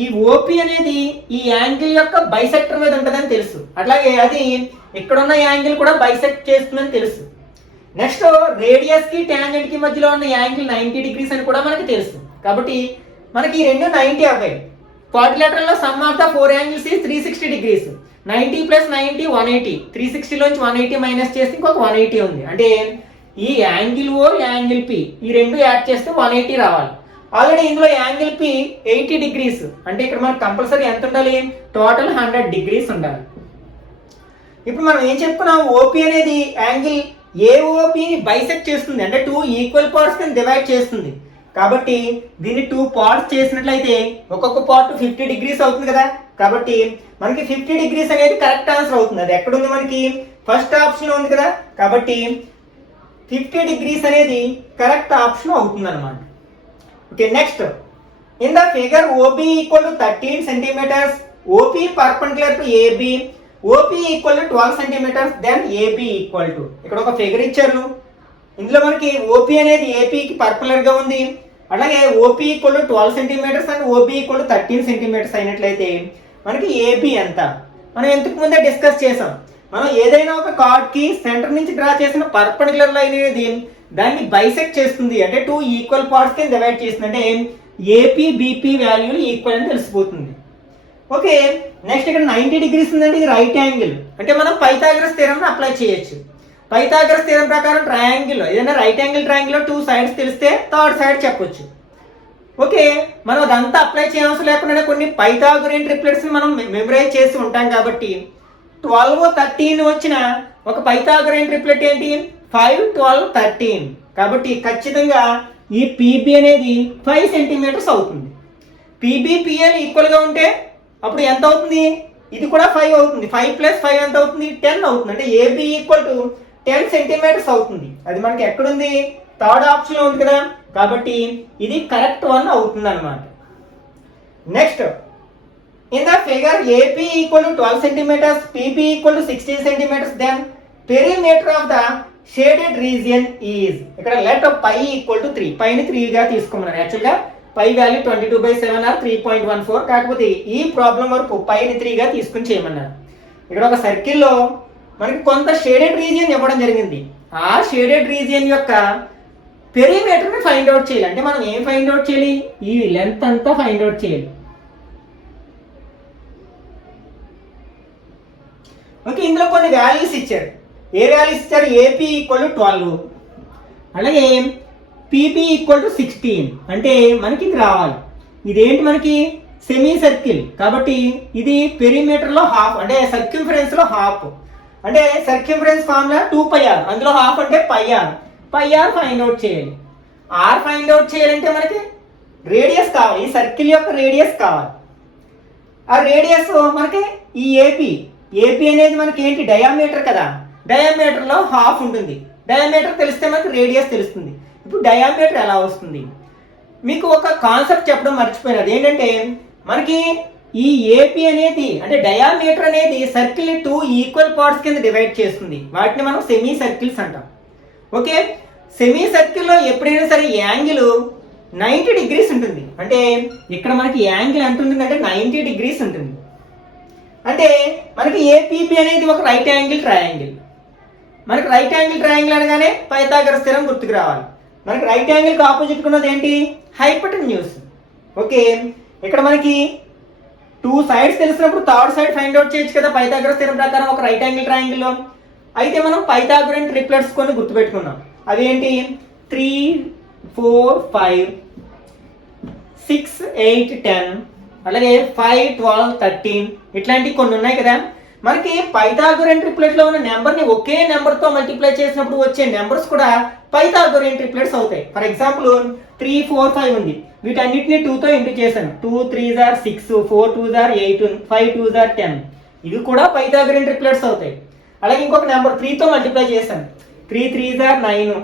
ఈ ఓపి అనేది ఈ యాంగిల్ యొక్క బైసెక్టర్ మీద ఉంటుందని తెలుసు, అట్లాగే అది ఇక్కడ ఉన్న యాంగిల్ కూడా బైసెక్ట్ చేస్తుందని తెలుసు. నెక్స్ట్ రేడియస్ కి టాంజెంట్ కి మధ్యలో ఉన్న యాంగిల్ 90 degrees అని కూడా మనకి తెలుసు. కాబట్టి మనకి ఈ రెండు 90 అవ్వాయి. క్వాడ్రిలేటరల్ లో some of the 4 angles 360 degrees. 90 + 90 180. 360 లోంచి 180 మైనస్ చేస్తే ఇంకొక 180 ఉంది. అంటే ఈ యాంగిల్ ఓ యాంగిల్ పి ఈ రెండు యాడ్ చేస్తే 180 రావాలి. ఆల్రెడీ ఇందులో యాంగిల్ పి 80 degrees, అంటే ఇక్కడ మనకు కంపల్సరీ ఎంత ఉండాలి, టోటల్ 100 degrees ఉండాలి. ఇప్పుడు మనం ఏం చెప్పుకున్నాం, ఓపి అనేది యాంగిల్ ఏఓపిని బైసెక్ట్ చేస్తుంది, అంటే 2 ఈక్వల్ పార్ట్స్ కింద డివైడ్ చేస్తుంది. కాబట్టి దీన్ని 2 పార్ట్స్ చేసినట్లయితే ఒక్కొక్క పార్ట్ 50 degrees అవుతుంది కదా. కాబట్టి మనకి 50 degrees అనేది కరెక్ట్ ఆన్సర్ అవుతుంది. అది ఎక్కడుంది, మనకి ఫస్ట్ ఆప్షన్ ఉంది కదా. కాబట్టి 50 degrees అనేది కరెక్ట్ ఆప్షన్ అవుతుంది అనమాట. Okay, next in the figure OB = 13 centimeters, OP perpendicular to AB, OP = 12 centimeters, then AB = ఇక్కడ ఒక ఫిగర్ ఇచ్చారు. ఇందులో మనకి OP అనేది AP కి పర్పెండిక్యులర్ గా ఉంది, అలాగే OP = 12 centimeters and OB = 13 centimeters అయినట్లయితే మనకి AB ఎంత మనం ఇంతకు ముందే డిస్కస్ చేసాం. మనం ఏదైనా ఒక కార్డ్ కి సెంటర్ నుంచి డ్రా చేసిన పర్పెండిక్యులర్ లైన్ అనేది దాన్ని బైసెక్ట్ చేస్తుంది, అంటే 2 ఈక్వల్ పార్ట్స్ కింద డివైడ్ చేస్తుంది, అంటే ఏపీ బీపీ వాల్యూలు ఈక్వల్ అని తెలిసిపోతుంది. ఓకే, నెక్స్ట్ ఇక్కడ 90 degrees ఉందంటే ఇది రైట్ యాంగిల్, అంటే మనం పైథాగరస్ థియరమ్ అప్లై చేయొచ్చు. పైథాగరస్ థియరమ్ ప్రకారం ట్రయాంగిల్ ఏదైనా రైట్ యాంగిల్ ట్రయాంగిల్ 2 sides తెలిస్తే థర్డ్ సైడ్ చెప్పొచ్చు. ఓకే, మనం అదంతా అప్లై చేయవలసిన లేకుండా కొన్ని పైథాగోరియన్ ట్రిప్లెట్స్ మనం మెమరైజ్ చేసి ఉంటాం. కాబట్టి 12 13 వచ్చిన ఒక పైథాగోరియన్ ట్రిప్లెట్ ఏంటి, 5 12 13. కాబట్టి ఖచ్చితంగా ఈ పిబి అనేది 5 centimeters అవుతుంది. పిబి పిఎల్ ఈక్వల్ గా ఉంటే అప్పుడు ఎంత అవుతుంది, ఇది కూడా 5 అవుతుంది. 5 + 5 ఎంత అవుతుంది, 10 అవుతుంది. అంటే ఏబి = 10 centimeters అవుతుంది. అది మనకి ఎక్కడుంది, థర్డ్ ఆప్షన్ లో ఉంది కదా. కాబట్టి ఇది కరెక్ట్ వన్ అవుతుంది అనమాట. Next in the figure AP = 12 centimeters, PB = 16 centimeters, then perimeter of the shaded region is. ఇక్కడ లెట్ పై = 3, పైని 3 గా తీసుకోమన్నారు. యాక్చువల్గా పై వాల్యూ 22/7 ఆర్ 3.14, కాకపోతే ఈ ప్రాబ్లం వరకు పైని 3 గా తీసుకుని చేయమన్నారు. ఇక్కడ ఒక సర్కిల్లో మనకి కొంత షేడెడ్ రీజియన్ ఇవ్వడం జరిగింది. ఆ షేడెడ్ రీజియన్ యొక్క పెరిమీటర్ ని ఫైండ్ అవుట్ చేయాలి. అంటే మనం ఏం ఫైండ్ అవుట్ చేయాలి, ఈ లెంత్ అంతా ఫైండ్ అవుట్ చేయాలి. ఓకే, ఇందులో కొన్ని వాల్యూస్ ఇచ్చారు. ఏ వాల్యూస్ ఇచ్చారు, ఏపీ = 12, అలాగే పిబి = 16. అంటే మనకి ఇది రావాలి. ఇదేంటి, మనకి సెమీ సర్కిల్, కాబట్టి ఇది పెరిమీటర్ లో హాఫ్, అంటే సర్క్యూఫరెన్స్ లో హాఫ్. అంటే సర్క్యూఫరెన్స్ ఫార్ములా 2πr, అందులో హాఫ్ అంటే πr. πr ఫైండ్ అవుట్ చేయాలి. ఆర్ ఫైండ్ అవుట్ చేయాలంటే మనకి రేడియస్ కావాలి, ఈ సర్కిల్ యొక్క రేడియస్ కావాలి. ఆ రేడియస్ మనకి ఈ ఏపీ అనేది మనకి ఏంటి, డయామీటర్ కదా. డయామీటర్ లో హాఫ్ ఉంటుంది. డయామీటర్ తెలిస్తే మనకి రేడియస్ తెలుస్తుంది. ఇప్పుడు డయామీటర్ ఎలా వస్తుంది, మీకు ఒక కాన్సెప్ట్ చెప్పడం మర్చిపోయినది. ఏంటంటే మనకి ఈ ఏపీ అనేది అంటే డయామీటర్ అనేది సర్కిల్ 2 ఈక్వల్ పార్ట్స్ కింద డివైడ్ చేస్తుంది. వాటిని మనం సెమీ సర్కిల్స్ అంటాం. ఓకే, సెమీ సర్కిల్లో ఎప్పుడైనా సరే యాంగిల్ 90 degrees ఉంటుంది. అంటే ఇక్కడ మనకి యాంగిల్ ఎంత ఉంటుందంటే 90 degrees ఉంటుంది. అంటే మనకి ఏపీబీ అనేది ఒక రైట్ యాంగిల్ ట్రయాంగిల్. మనకి రైట్ యాంగిల్ ట్రయాంగిల్ అనగానే పైథాగరస్ థియరం గుర్తుకు రావాలి. మనకి రైట్ యాంగిల్కి ఆపోజిట్ ఉన్నది ఏంటి, హైపోటెన్యూస్. ఓకే, ఇక్కడ మనకి 2 sides తెలిసినప్పుడు థర్డ్ సైడ్ ఫైండ్ అవుట్ చేయొచ్చు కదా పైథాగరస్ థియరం ప్రకారం ఒక రైట్ యాంగిల్ ట్రయాంగిల్ లో. అయితే మనం పైథాగోరియన్ ట్రిప్లెట్స్ కొన్ని గుర్తుపెట్టుకున్నాం. అవేంటి, 3 4 5 6 8 10, అలాగే 5 12 13 ఇట్లాంటివి కొన్ని ఉన్నాయి కదా. మనకి పైథాగోరియన్ ట్రిప్లెట్ లో ఉన్న నెంబర్ ని ఒకే నెంబర్ తో మల్టిప్లై చేసినప్పుడు వచ్చే నెంబర్స్ కూడా పైథాగోరియన్ ట్రిప్లెట్స్ అవుతాయి. ఫర్ ఎగ్జాంపుల్ 3, 4, 5 ఉంది. వీటన్నిటిని 2 తో ఇంటూ చేశాను. 2 3s are 6, 4 2s are 8, 5 2s are 10. ఇవి కూడా పైథాగోరియన్ ట్రిప్లెట్స్ అవుతాయి. అలాగే ఇంకొక నెంబర్ 3 తో మల్టిప్లై చేశాను. 3 3s are 9.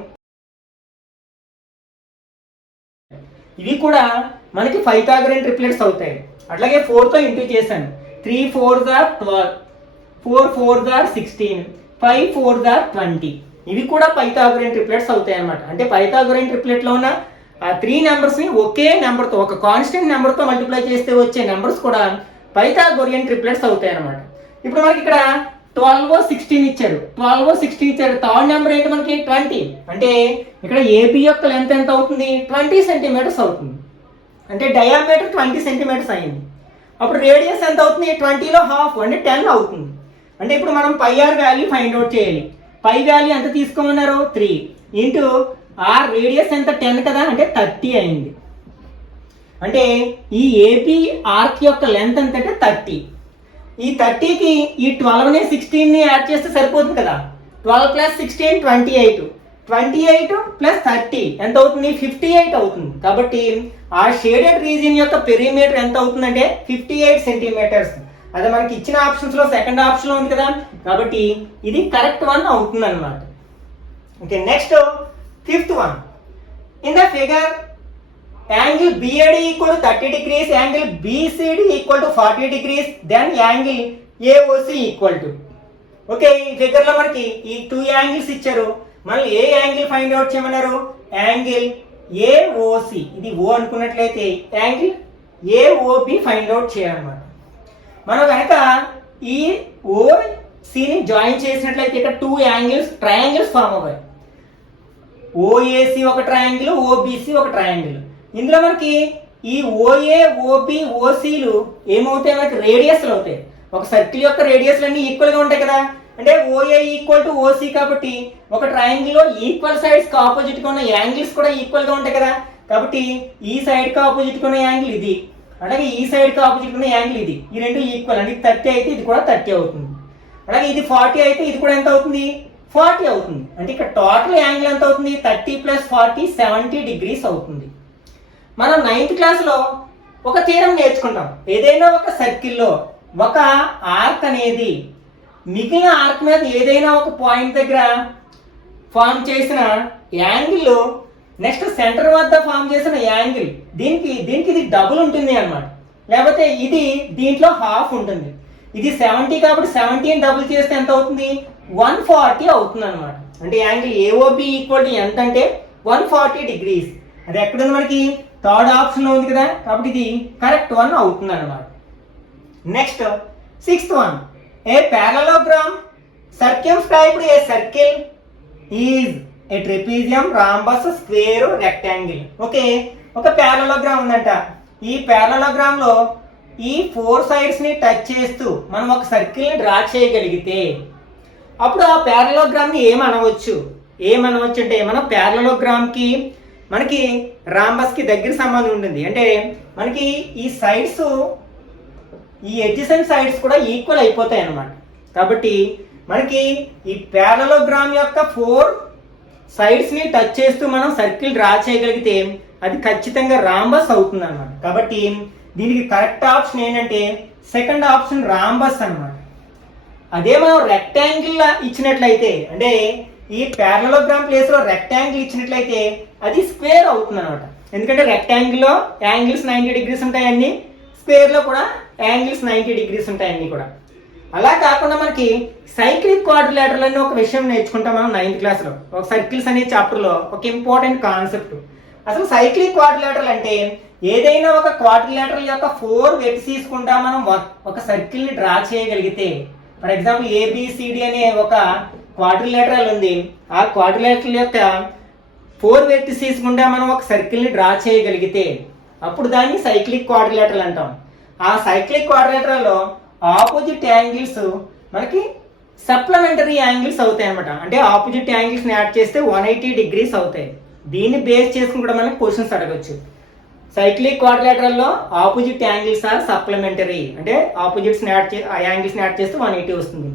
ఇవి కూడా మనకి పైథాగోరియన్ ట్రిప్లెట్స్ అవుతాయి. అట్లాగే 4 తో ఇంటూ చేశాను. 3 4s are 12, 4 4s are 16, 5 4s are 20. ఇవి కూడా పైథాగోరియన్ ట్రిప్లెట్స్ అవుతాయి అన్నమాట. అంటే పైథాగోరియన్ ట్రిప్లెట్ లో ఉన్న ఆ 3 నెంబర్స్ ని ఒకే నెంబర్ తో, ఒక కాన్స్టెంట్ నెంబర్ తో మల్టిప్లై చేస్తే వచ్చే నెంబర్స్ కూడా పైథాగోరియన్ ట్రిప్లెట్స్ అవుతాయి అన్నమాట. ఇప్పుడు మనకి ఇక్కడ 12 16 ఇచ్చారు. 12 16 ఇచ్చారు. థర్డ్ నెంబర్ ఏంటి మనకి 20. అంటే ఇక్కడ ఏబి యొక్క లెంత్ ఎంత అవుతుంది? 20 సెంటీమీటర్స్ అవుతుంది. అంటే డయామీటర్ 20 సెంటీమీటర్స్ అయింది. అప్పుడు రేడియస్ ఎంత అవుతుంది? 20లో హాఫ్ అంటే 10 అవుతుంది. అంటే ఇప్పుడు మనం pi r value find out చేయాలి. పై వాల్యూ ఎంత తీసుకోమన్నారు? 3 ఇంటూ ఆర్ రేడియస్ ఎంత? 10 కదా, అంటే 30 అయింది. అంటే ఈ ఏపీ ఆర్క్ యొక్క లెంత్ ఎంత అంటే 30. ఈ 30కి ఈ 12ని 16ని యాడ్ చేస్తే సరిపోతుంది కదా. 12 + 16 28. 28 + 30 ఎంత అవుతుంది? 58 అవుతుంది. కాబట్టి ఆ షేడెడ్ రీజియన్ యొక్క పెరిమీటర్ ఎంత అవుతుందంటే 58 సెంటీమీటర్స్. అదే మనకి ఇచ్చిన ఆప్షన్స్ లో సెకండ్ ఆప్షన్ లో ఉంది కదా, కాబట్టి ఇది కరెక్ట్ వన్ అవుతుంది అనమాట. Okay, next fifth one. In the figure angle BAD = 30 degrees, angle BCD = 40 degrees, then angle AOC = okay, ఈ ఫిగర్ లో మనకి ఈ 2 యాంగిల్స్ ఇచ్చారు. మళ్ళీ ఏ యాంగిల్ ఫైండ్ అవుట్ చేయమన్నారు? Angle AOC. ఇది O అనుకున్నట్లయితే యాంగిల్ AOB ఫైండ్ అవుట్ చేయాలన్నమాట. మనం కనుక ఈ OCని జాయిన్ చేసినట్లయితే ఇక్కడ 2 యాంగిల్స్ ట్రయాంగిల్స్ ఫామ్ అవ్వాలి. OAC ఒక ట్రయాంగిల్, OBC ఒక ట్రయాంగిల్. ఇందులో మనకి ఈ OA, OB, OCలు ఏమవుతాయి? మనకి రేడియస్లు అవుతాయి. ఒక సర్కిల్ యొక్క రేడియస్లు అన్ని ఈక్వల్ గా ఉంటాయి కదా. అంటే OA = OC కాబట్టి ఒక ట్రయాంగిల్ లో ఈక్వల్ సైడ్స్ కి ఆపోజిట్ గా ఉన్న యాంగిల్స్ కూడా ఈక్వల్ గా ఉంటాయి కదా. కాబట్టి ఈ సైడ్ కి ఆపోజిట్ గా ఉన్న యాంగిల్ ఇది, అలాగే ఈ సైడ్ కి ఆపోజిట్ ఉన్న యాంగిల్ ఇది. ఈ రెండు ఈక్వల్. అంటే 30 అయితే ఇది కూడా 30 అవుతుంది. అలాగే ఇది 40 అయితే ఇది కూడా ఎంత అవుతుంది? 40 అవుతుంది. అంటే ఇక్కడ టోటల్ యాంగిల్ ఎంత అవుతుంది? 30 + 40 70 degrees అవుతుంది. మనం 9th క్లాస్లో ఒక థియరం నేర్చుకుంటాం. ఏదైనా ఒక సర్కిల్లో ఒక ఆర్క్ అనేది మిగిలిన ఆర్క్ మీద ఏదైనా ఒక పాయింట్ దగ్గర ఫామ్ చేసిన యాంగిల్ నెక్స్ట్ సెంటర్ వద్ద ఫామ్ చేసిన యాంగిల్ దీనికి ఇది డబుల్ ఉంటుంది అన్నమాట. లేకపోతే ఇది దీంట్లో హాఫ్ ఉంటుంది. ఇది 70 కాబట్టి 70ని డబుల్ చేస్తే ఎంత అవుతుంది? 140 అవుతుంది అనమాట. అంటే యాంగిల్ AOB = ఎంత అంటే 140 degrees. అది ఎక్కడుంది? మనకి థర్డ్ ఆప్షన్ లో ఉంది కదా, కాబట్టి ఇది కరెక్ట్ వన్ అవుతుంది అనమాట. Next 6th one. A parallelogram circumscribed a circle is a trapezium, rhombus, square, rectangle. Okay, ఒక పారలోగ్రామ్ ఉందంట. ఈ పారలోగ్రామ్ లో ఈ 4 సైడ్స్ ని టచ్ చేస్తూ మనం ఒక సర్కిల్ ని డ్రా చేయగలిగితే అప్పుడు ఆ పారలోగ్రామ్ ని ఏమనవచ్చు అంటే మనం పారలోగ్రామ్ కి మనకి రాంబస్ కి దగ్గర సంబంధం ఉంటుంది. అంటే మనకి ఈ సైడ్స్, ఈ ఎడ్జసెంట్ సైడ్స్ కూడా ఈక్వల్ అయిపోతాయి అన్నమాట. కాబట్టి మనకి ఈ పారలోగ్రామ్ యొక్క 4 సైడ్స్ ని టచ్ చేస్తూ మనం సర్కిల్ డ్రా చేయగలిగితే అది ఖచ్చితంగా రాంబస్ అవుతుంది అన్నమాట. కాబట్టి దీనికి కరెక్ట్ ఆప్షన్ ఏంటంటే సెకండ్ ఆప్షన్ రాంబస్ అన్నమాట. అదే మనం రెక్టాంగిల్ ఇచ్చినట్లయితే, అంటే ఈ పారలోగ్రామ్ ప్లేస్ లో రెక్టాంగిల్ ఇచ్చినట్లయితే అది స్క్వేర్ అవుతుంది అనమాట. ఎందుకంటే రెక్టాంగిల్ లో యాంగిల్స్ 90 degrees ఉంటాయి అన్ని, స్క్వేర్ లో కూడా యాంగిల్స్ 90 degrees ఉంటాయి అన్ని కూడా. అలా కాకుండా మనకి సైక్లిక్ క్వాడ్రిలేటరల్ అని ఒక విషయం నేర్చుకుంటాం మనం 9th క్లాస్లో. ఒక సర్కిల్స్ అనే చాప్టర్ లో ఒక ఇంపార్టెంట్ కాన్సెప్ట్. అసలు సైక్లిక్ క్వాడ్రిలేటరల్ అంటే ఏదైనా ఒక క్వాడ్రిలేటరల్ యొక్క 4 వెర్టిసెస్ గుండా మనం ఒక సర్కిల్ ని డ్రా చేయగలిగితే, ఫర్ ఎగ్జాంపుల్ ABCD అనే ఒక క్వాడ్రిలేటరల్ ఉంది. ఆ క్వాడ్రిలేటరల్ యొక్క 4 వెర్టిసెస్ గుండా మనం ఒక సర్కిల్ ని డ్రా చేయగలిగితే అప్పుడు దాన్ని సైక్లిక్ క్వాడ్రిలేటరల్ అంటాం. ఆ సైక్లిక్ క్వాడ్రిలేటరల్ లో ఆపోజిట్ యాంగిల్స్ మనకి సప్లిమెంటరీ యాంగిల్స్ అవుతాయి అనమాట. అంటే ఆపోజిట్ యాంగిల్స్ ని యాడ్ చేస్తే 180 degrees అవుతాయి. దీన్ని బేస్ చేసుకుని కూడా మనకి క్వశ్చన్స్ అడగచ్చు. సైక్లిక్ క్వాడ్రిలేటరల్లో ఆపోజిట్ యాంగిల్స్ ఆర్ సప్లిమెంటరీ, అంటే ఆపోజిట్స్ యాంగిల్స్ యాడ్ చేస్తే 180 వస్తుంది.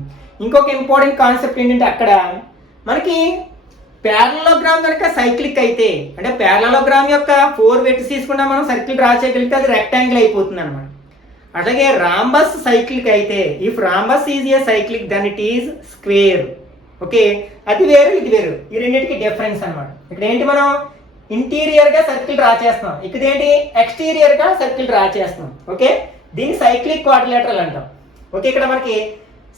ఇంకొక ఇంపార్టెంట్ కాన్సెప్ట్ ఏంటంటే అక్కడ మనకి ప్యారలలోగ్రామ్ కనుక సైక్లిక్ అయితే, అంటే ప్యారలలోగ్రామ్ యొక్క 4 వెట్స్ తీసుకున్నా మనం సర్కిల్ డ్రా చేయగలిగితే అది రెక్టాంగిల్ అయిపోతుంది అనమాట. అట్లాగే రాంబస్ సైక్లిక్ అయితే, if rhombus is a cyclic then it is square. Okay, అది వేరు ఇది వేరు, ఈ రెండింటికి డిఫరెన్స్ అనమాట. ఇక్కడ ఏంటి, మనం ఇంటీరియర్ గా సర్కిల్ డ్రా చేస్తాం, ఇక్కడ ఏంటి ఎక్స్టీరియర్ గా సర్కిల్ డ్రా చేస్తాం. ఓకే, దీన్ని సైక్లిక్ క్వాడ్రిలేటరల్ అంటాం. ఓకే, ఇక్కడ మనకి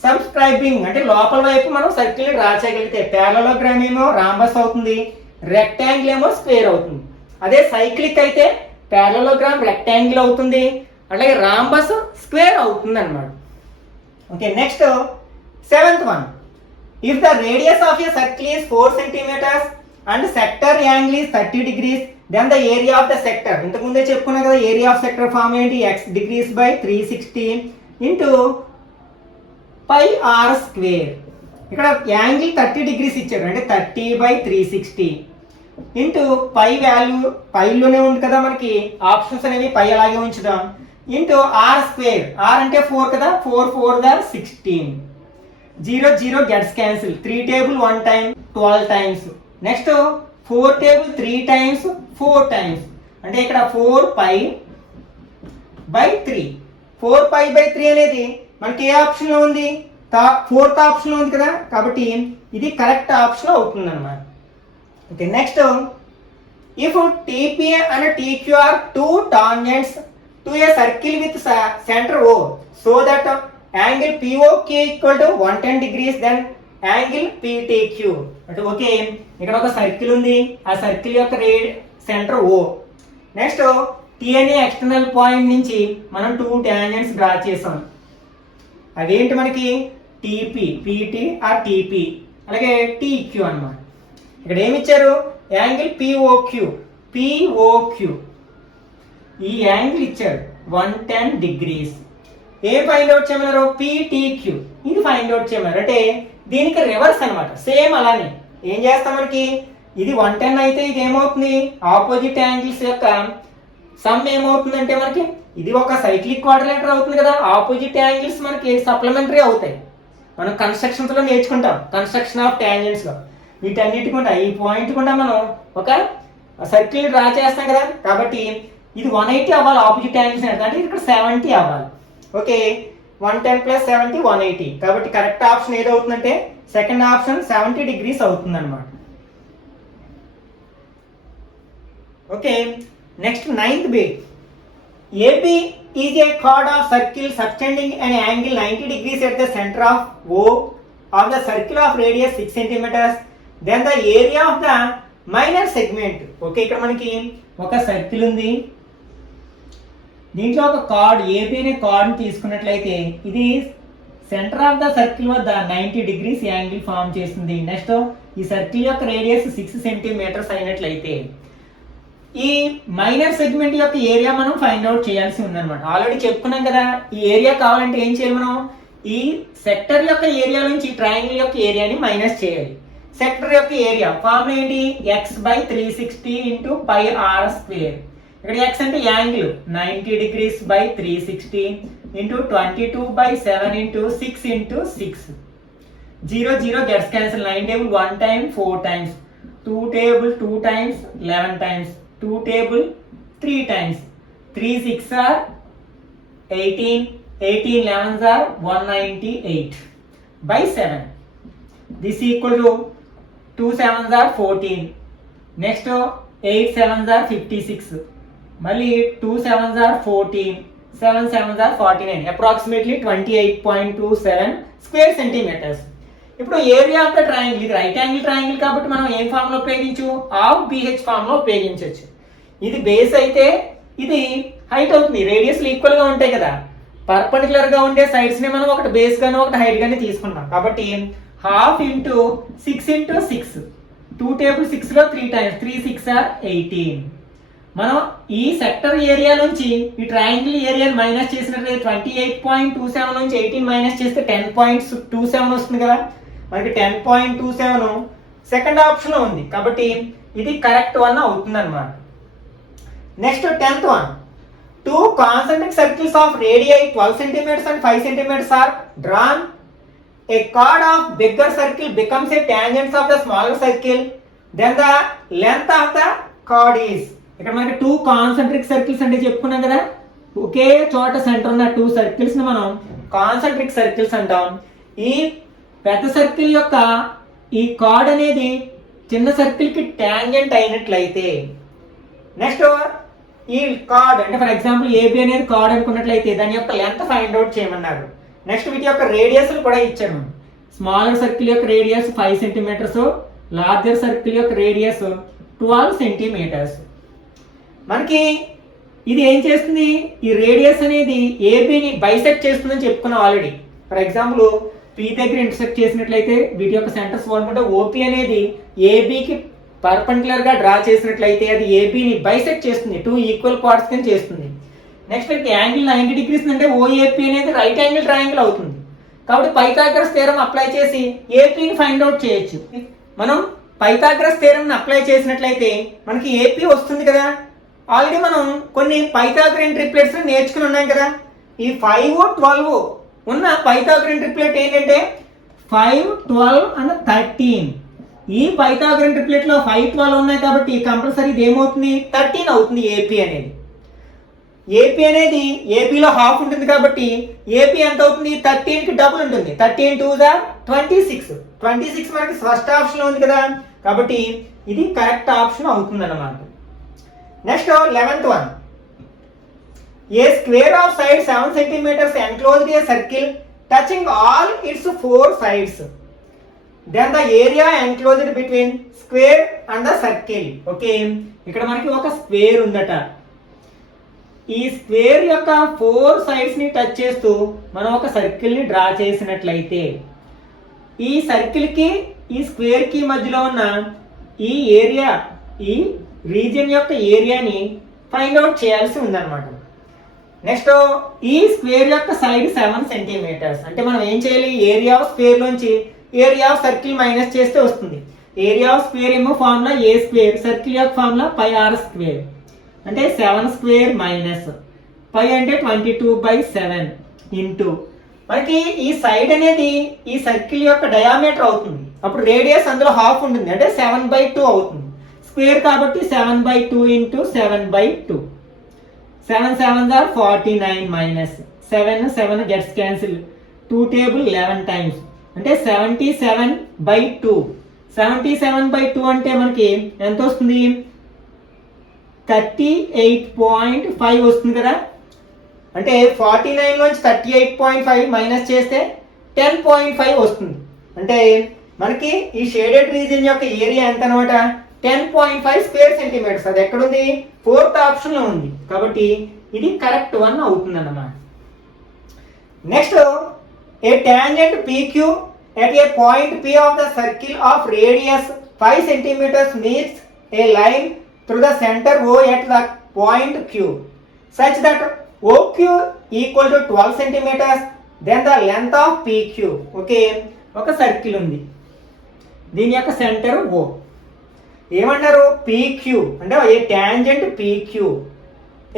సబ్స్క్రైబింగ్ అంటే లోపల వైపు మనం సర్కిల్ డ్రా చేయగలిగితే ప్యారలలోగ్రామ్ ఏమో రాంబస్ అవుతుంది, రెక్టాంగిల్ ఏమో స్క్వేర్ అవుతుంది. అదే సైక్లిక్ అయితే ప్యారలలోగ్రామ్ రెక్టాంగిల్ అవుతుంది, అలాగే రాంబస్ స్క్వేర్ అవుతుంది అనమాట. Okay, next 7th one. If the radius of a circle is 4 centimeters and sector angle is 30 degrees, then the area of the sector, ఇంతకు ముందే చెప్పుకున్నా కదా ఏరియా ఆఫ్ సెక్టర్ ఫార్మ్ ఏంటి, x degrees by 360 into pi r square. ఇక్కడ angle 30 degrees ఇచ్చారు, అంటే 30 by 360 into pi value పైలోనే ఉంది కదా మనకి ఆప్షన్స్ అనేవి పై అలాగే ఉంచుదాం, ఇంటూ ఆర్ స్క్వేర్, ఆర్ అంటే 4 కదా, 4 4 the 16, 0 0 gets cancel, 3 table 1 time 12 times, next 4 table 3 times 4 times, అంటే ఇక్కడ 4 పై బై 3, 4 పై బై 3 అనేది మనకి ఏ ఆప్షన్ లో ఉంది, 4th ఆప్షన్ లో ఉంది కదా, కాబట్టి ఇది కరెక్ట్ ఆప్షన్ అవుతుంది అనమాట. Okay, next if TP and TQ are two tangents to a circle with center O, so that angle POQ equal to 110 degrees, then angle PTQ. అంటే ఓకే, ఇక్కడ ఒక సర్కిల్ ఉంది, ఆ సర్కిల్ యొక్క సెంటర్ O, నెక్స్ట్ T అనే external point నుంచి మనం 2 tangents draw చేసాం. అదేంటి మనకి TP, PT ఆర్ TP, అలాగే TQ అన్నమాట. ఇక్కడ ఏమి ఇచ్చారు, యాంగిల్ POQ, ఈ యాంగిల్ ఇచ్చారు 110 degrees. ఏం ఫైండ్ అవుట్ చేయమన్నారు, PTQ, ఇది ఫైండ్ అవుట్ చేయమన్నారు. అంటే దీనికి రివర్స్ అనమాట, సేమ్ అలానే ఏం చేస్తాం, మనకి ఇది 110 అయితే ఇది ఏమవుతుంది, ఆపోజిట్ యాంగిల్స్ యొక్క సమ్ ఏమవుతుందంటే మనకి ఇది ఒక సైక్లిక్ క్వాడ్రిలేటర్ అవుతుంది కదా, ఆపోజిట్ యాంగిల్స్ మనకి సప్లిమెంటరీ అవుతాయి. మనం కన్స్ట్రక్షన్స్ లో నేర్చుకుంటాం, కన్స్ట్రక్షన్ ఆఫ్ టాంజెంట్స్ లో వీటన్నిటి కూడా ఈ పాయింట్ కూడా మనం ఒక సర్కిల్ డ్రా చేస్తాం కదా, కాబట్టి ఇది 180 అవ్వాలి ఆపోజిట్ యాంగిల్స్, అంటే ఇక్కడ 70 అవ్వాలి. ఓకే, 110 + 70 180, కాబట్టి కరెక్ట్ ఆప్షన్ ఏదవుతుందంటే సెకండ్ ఆప్షన్ 70 degrees అవుతుంది అనమాట. Okay, next 9th bit. AP is a chord of circle subtending an angle 90 degrees at the center of O of the circle of radius 6 centimeters, then the area of the minor segment. Okay, ఇక్కడ మనకి ఒక circle ఉంది, దీంట్లో ఒక card AP అనే card తీసుకున్నట్లయితే ఇది centre of the circle వద్ద 90 degrees యాంగిల్ ఫామ్ చేస్తుంది. నెక్స్ట్ ఈ సర్కిల్ యొక్క రేడియస్ 6 centimeters అయినట్లయితే ఈ మైనర్ సెగ్మెంట్ యొక్క ఏరియా మనం ఫైండ్ అవుట్ చేయాల్సి ఉందన్నమాట. ఆల్రెడీ చెప్పుకున్నాం కదా, ఈ ఏరియా కావాలంటే ఏం చేయాలి, మనం ఈ సెక్టర్ యొక్క ఏరియా నుంచి ట్రయాంగిల్ యొక్క ఏరియాని మైనస్ చేయాలి. సెక్టర్ యొక్క ఏరియా ఫార్ములా ఏంటి, x/360 into pi r square. ఇక్కడ x అంటే angle 90 degrees by 360 into 22/7 into 6 into 6. 0 0 gets cancel, 9 table 1 time 4 times, 2 table 2 times 11 times, 2 table 3 times, 3 6 are 18, 18 11s are 198 by 7. This equal to 2 7s are 14. Next 8 7s are 56. మళ్ళీ 2 7s are 14, 7 7s are 49, approximately 28.27 square centimeters. ఇప్పుడు area of the triangle, ఇది right angle triangle కాబట్టి మనం ఏం formula ఉపయోగించు, half BH formula ఉపయోగించవచ్చు. ఇది base అయితే ఇది హైట్ అవుతుంది, రేడియస్లు ఈక్వల్ గా ఉంటాయి కదా, పర్పెండిక్యులర్ గా ఉండే సైడ్స్ ని మనం ఒకటి బేస్ గానీ ఒకటి హైట్ గానీ తీసుకుంటాం. కాబట్టి హాఫ్ ఇంటూ 6 into 6, 2 table 6 లో 3 times, 3 6 are 18. మనం ఈ సెక్టర్ ఏరియా నుంచి ఈ ట్రయాంగిల్ ఏరియాని మైనస్ చేసినట్లయితే 28.27 నుంచి 18 మైనస్ చేస్తే 10.27 వస్తుంది కదా, మనకి 10.27 సెకండ్ ఆప్షన్ లో ఉంది, కాబట్టి ఇది కరెక్ట్ వన్ అవుతుంది అనమాట. Next 10th one. Two concentric circles of radii 12 centimeters and 5 centimeters are drawn. A chord of bigger circle becomes a tangent of the smaller circle. Then the length of the chord is. ఇక్కడ మనకి 2 concentric circles అంటే చెప్పుకున్నాం కదా, ఒకే చోట centre ఉన్న 2 circles ని మనం concentric circles అంటాం. ఈ పెద్ద సర్కిల్ యొక్క ఈ కార్డ్ అనేది చిన్న సర్కిల్ కి టాంజెంట్ అయినట్లయితే, నెక్స్ట్ ఈ కార్డ్ అంటే ఫర్ ఎగ్జాంపుల్ ఏబి అనేది కార్డ్ అనుకున్నట్లయితే దాని యొక్క లెంత్ ఫైండ్ అవుట్ చేయమన్నారు. నెక్స్ట్ వీటి యొక్క రేడియస్ కూడా ఇచ్చాను. స్మాలర్ సర్కిల్ యొక్క రేడియస్ 5 సెంటీమీటర్స్, లార్జర్ సర్కిల్ యొక్క రేడియస్ 12 సెంటీమీటర్స్. మనకి ఇది ఏం చేస్తుంది, ఈ రేడియస్ అనేది ఏబిని బైసెక్ట్ చేస్తుందని చెప్పుకున్నాం ఆల్రెడీ. ఫర్ ఎగ్జాంపుల్ పి దగ్గర ఇంటర్సెక్ట్ చేసినట్లయితే వీటి యొక్క సెంటర్స్ వాడుకుంటే ఓపి అనేది ఏబికి పర్పెండిక్యులర్ గా డ్రా చేసినట్లయితే అది ఏబిని బైసెక్ట్ చేస్తుంది, 2 ఈక్వల్ పార్ట్స్ కింద చేస్తుంది. నెక్స్ట్ యాంగిల్ 90 డిగ్రీస్ అంటే ఓఏపి అనేది రైట్ యాంగిల్ ట్రయాంగిల్ అవుతుంది. కాబట్టి పైథాగరస్ థియరం అప్లై చేసి ఏపీని ఫైండ్ అవుట్ చేయొచ్చు. మనం పైథాగరస్ థియరం అప్లై చేసినట్లయితే మనకి ఏపీ వస్తుంది కదా. ఆల్రెడీ మనం కొన్ని పైథాగరన్ ట్రిప్లెట్స్ నేర్చుకుని ఉన్నాం కదా. ఈ 5, 12 ఉన్న పైథాగరన్ ట్రిప్లెట్ ఏంటంటే 5, 12 అండ్ 13. ఈ పైథాగరన్ ట్రిప్లెట్ లో 5, 12 ఉన్నాయి కాబట్టి కంపల్సరీ ఇది ఏమవుతుంది, 13 అవుతుంది ఏపీ అనేది. ఏపీ అనేది ఏపీలో హాఫ్ ఉంటుంది కాబట్టి ఏపీ ఎంత అవుతుంది, 13 కి డబుల్ ఉంటుంది. 13 2 26. 26 మనకి ఫస్ట్ ఆప్షన్ ఉంది కదా, కాబట్టి ఇది కరెక్ట్ ఆప్షన్ అవుతుంది అన్నమాట. Next 11th one. A square of side 7 centimeters enclosed a circle touching all its 4 sides. Then the area enclosed between square and the circle. Okay, ఇక్కడ మనకి ఒక స్క్వేర్ ఉందట. ఈ స్క్వేర్ యొక్క 4 సైడ్స్ ని టచ్ చేస్తూ మనం ఒక సర్కిల్ ని డ్రా చేసినట్లయితే ఈ సర్కిల్ కి ఈ స్క్వేర్ కి మధ్యలో ఉన్న ఈ ఏరియా, ఈ రీజియన్ యొక్క ఏరియాని ఫైండ్ అవుట్ చేయాల్సి ఉందన్నమాట. నెక్స్ట్ ఈ స్క్వేర్ యొక్క సైడ్ 7 సెంటీమీటర్స్ అంటే మనం ఏం చేయాలి, ఏరియా ఆఫ్ స్క్వేర్ లోంచి ఏరియా ఆఫ్ సర్కిల్ మైనస్ చేస్తే వస్తుంది. ఏరియా ఆఫ్ స్క్వేర్ ఏమో ఫార్ములా ఏ స్క్వేర్, సర్కిల్ యొక్క ఫార్ములా పై ఆర్ స్క్వేర్. అంటే 7 స్క్వేర్ మైనస్ పై అంటే 22/7 ఇంటూ మనకి ఈ సైడ్ అనేది ఈ సర్కిల్ యొక్క డయామీటర్ అవుతుంది. అప్పుడు రేడియస్ అందులో హాఫ్ ఉంటుంది అంటే 7/2 అవుతుంది. స్క్వేర్ కాబట్టి 7/2 into 7/2. 7 7s are 49 minus 7 gets cancel. 2 table 11 times అంటే 77/2. 77/2 అంటే మనకి ఎంత వస్తుంది, 38.5 వస్తుంది కదా. అంటే 49 లోంచి 38.5 మైనస్ చేస్తే 10.5 వస్తుంది. అంటే మనకి ఈ షేడెడ్ రీజియన్ యొక్క ఏరియా ఎంత అనమాట, 10.5 స్క్వేర్ సెంటీమీటర్స్. అది ఎక్కడుంది, 4th ఆప్షన్ లో ఉంది. కాబట్టి ఇది కరెక్ట్ వన్ అవుతుంది అన్నమాట. Next A tangent PQ at a point P of the circle of radius 5 centimeters meets a line through the center O at the point Q such that OQ equal to 12 centimeters, then the length of PQ. Okay, ఒక circle ఉంది, దీని యొక్క centre O. ఏమన్నారు, PQ అంటే a tangent PQ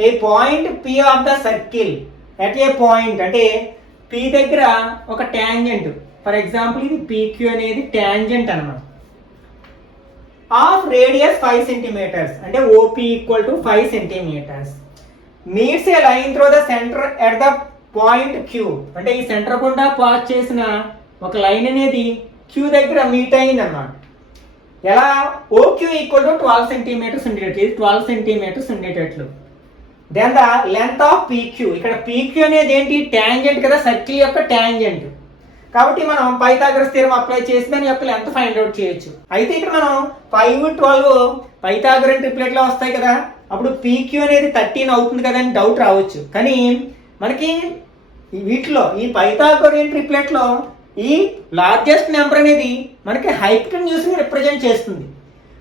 a point P of the circle at a point అంటే P దగ్గర ఒక tangent. For example ఇది PQ అనేది టాంజెంట్ అన్నమాట. ఆఫ్ రేడియస్ 5 సెంటీమీటర్స్ అంటే OP equal to 5 centimetres. Meets a line through the centre at the point Q అంటే ఈ centre గుండా పాస్ చేసిన ఒక లైన్ అనేది Q దగ్గర మీట్ అయింది అన్నమాట. ఎలా, OQ ఈక్వల్ టు 12 సెంటీమీటర్స్ ఉండేటట్లు, 12 సెంటీమీటర్స్ ఉండేటట్లు. Then the length of PQ, ఇక్కడ PQ అనేది ఏంటి, టాంజెంట్ కదా, సర్కిల్ యొక్క టాంజెంట్. కాబట్టి మనం పైథాగరస్ థియరం అప్లై చేసి దాని యొక్క లెంత్ ఫైండ్ అవుట్ చేయొచ్చు. అయితే ఇక్కడ మనం 5, 12 పైథాగరన్ ట్రిప్లెట్ లో వస్తాయి కదా, అప్పుడు PQ అనేది 13 అవుతుంది కదా అని డౌట్ రావచ్చు. కానీ మనకి వీటిలో ఈ పైథాగరన్ ట్రిప్లెట్ లో ఈ లార్జెస్ట్ నెంబర్ అనేది మనకి హైపోటెన్యూస్ ని రిప్రజెంట్ చేస్తుంది.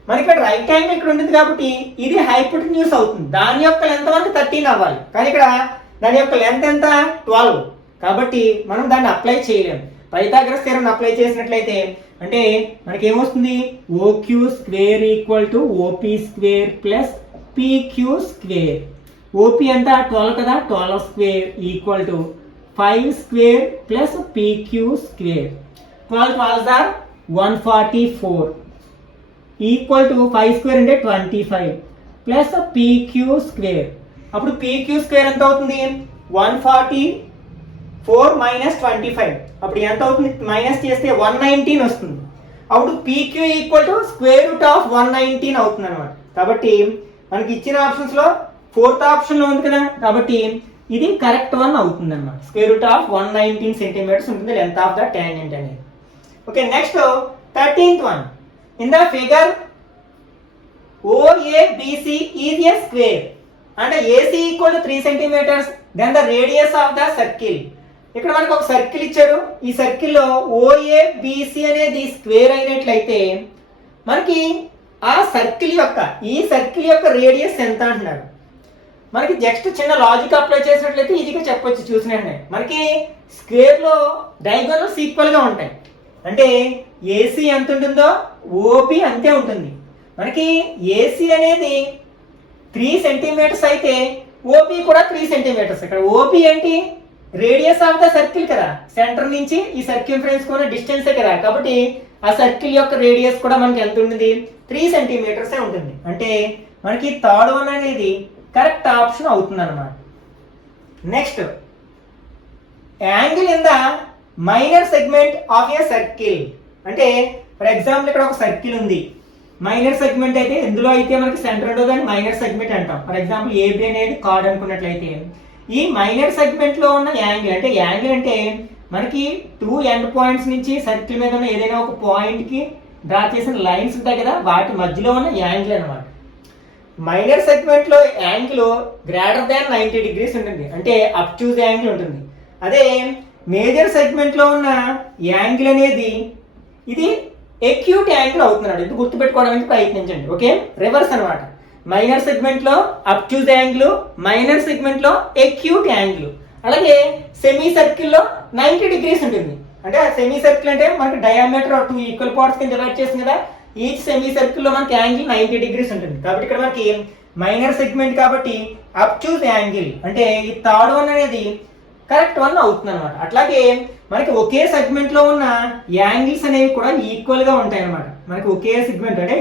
మనకి ఇక్కడ రైట్ యాంగిల్ ఇక్కడ ఉంటుంది కాబట్టి ఇది హైపోటెన్యూస్ అవుతుంది. దాని యొక్క లెంత్ మనకి 13 అవ్వాలి, కానీ ఇక్కడ దాని యొక్క లెంత్ ఎంత, 12. కాబట్టి మనం దాన్ని అప్లై చేయలేము. పైథాగరస్ థియరం అప్లై చేసినట్లయితే అంటే మనకి ఏమొస్తుంది, OQ square equal to OP square plus PQ square. OP ఎంత 12 కదా, 12 square equal to 5 square plus PQ square. 12 12 or 144 equal to 5 square అంటే 25 ప్లస్ పీక్యూ స్క్వేర్. అప్పుడు పీక్యూ స్క్వేర్ ఎంత అవుతుంది, 144 మైనస్ 25. అప్పుడు ఎంత అవుతుంది, మైనస్ చేస్తే 119 వస్తుంది. అప్పుడు PQ equal to square root of 119 అవుతుంది అనమాట. కాబట్టి మనకి ఇచ్చిన ఆప్షన్స్ లో 4th ఆప్షన్ లో ఉంది కదా, కాబట్టి ఇది కరెక్ట్ వన్ అవుతుంది అనమాట. స్క్వేర్ రూట్ ఆఫ్ 119 సెంటీమీటర్స్ ఉంటుంది లెంత్ ఆఫ్ ద టాంజెంట్ అనేది. Okay, next 13th one. In the figure OABC is a square and AC equal to 3 centimeters, then the radius of the circle. ఇక్కడ మనకు ఒక circle ఇచ్చారు. ఈ సర్కిల్లో OABC అనేది square అయినట్లయితే మనకి ఆ సర్కిల్ యొక్క రేడియస్ ఎంత అంటున్నారు. మనకి జస్ట్ చిన్న లాజిక్ అప్లై చేసినట్లయితే ఈజీగా చెప్పొచ్చు. చూసినట్టే మనకి స్క్వేర్ లో డయాగోనల్స్ ఈక్వల్ గా ఉంటాయి. అంటే ఏసీ ఎంత ఉంటుందో ఓబి అంతే ఉంటుంది. మనకి ఏసీ అనేది 3 సెంటీమీటర్స్ అయితే ఓబి కూడా 3 సెంటీమీటర్స్. ఇక్కడ ఓబి ఏంటి, రేడియస్ ఆఫ్ ద సర్కిల్ కదా, సెంటర్ నుంచి ఈ సర్క్యూఫరెన్స్ కూడా డిస్టెన్సే కదా. కాబట్టి ఆ సర్కిల్ యొక్క రేడియస్ కూడా మనకి ఎంత ఉంటుంది, 3 సెంటీమీటర్సే ఉంటుంది. అంటే మనకి థర్డ్ వన్ అనేది కరెక్ట్ ఆప్షన్ అవుతుంది అనమాట. Next, angle in the minor segment of a circle. అంటే ఫర్ ఎగ్జాంపుల్ ఇక్కడ ఒక సర్కిల్ ఉంది, మైనర్ సెగ్మెంట్ అయితే ఎందులో అయితే మనకి సెంటర్ ఉండదు దాన్ని మైనర్ సెగ్మెంట్ అంటాం. ఫర్ ఎగ్జాంపుల్ ఏబి అనేది కార్డ్ అనుకున్నట్లయితే ఈ మైనర్ సెగ్మెంట్ లో ఉన్న యాంగిల్ అంటే మనకి 2 ఎండ్ పాయింట్స్ నుంచి సర్కిల్ మీద ఉన్న ఏదైనా ఒక పాయింట్ కి డ్రా చేసిన లైన్స్ ఉంటాయి కదా, వాటి మధ్యలో ఉన్న యాంగిల్ అనమాట. Minor segment low angle greater than 90 degrees ఉంటుంది, అంటే అబ్ట్యూజ్ యాంగిల్ ఉంటుంది. అదే మేజర్ సెగ్మెంట్ లో ఉన్న యాంగిల్ అనేది ఇది ఎక్యూట్ యాంగిల్ అవుతున్నాడు. ఇది గుర్తుపెట్టుకోవడానికి ప్రయత్నించండి. ఓకే, రివర్స్ అనమాట. మైనర్ సెగ్మెంట్ లో అబ్ట్యూజ్ యాంగిల్, మైనర్ సెగ్మెంట్ లో ఎక్యూట్ యాంగిల్. అలాగే సెమీ సర్కిల్ లో 90 degrees ఉంటుంది. అంటే సెమీ సర్కిల్ అంటే మనకి డయామీటర్ 2 ఈక్వల్ పార్ట్స్ కింద డివైడ్ చేసింది కదా, ఈచ్ సెమీ సర్కిల్ లో మనకి యాంగిల్ 90 degrees ఉంటుంది. కాబట్టి ఇక్కడ మనకి మైనర్ సెగ్మెంట్ కాబట్టి అబ్ట్యూజ్ యాంగిల్ అంటే ఈ థర్డ్ వన్ అనేది కరెక్ట్ వన్ అవుతుంది అనమాట. అట్లాగే మనకి ఒకే సెగ్మెంట్ లో ఉన్న యాంగిల్స్ అనేవి కూడా ఈక్వల్ గా ఉంటాయి అనమాట. మనకి ఒకే సెగ్మెంట్ అంటే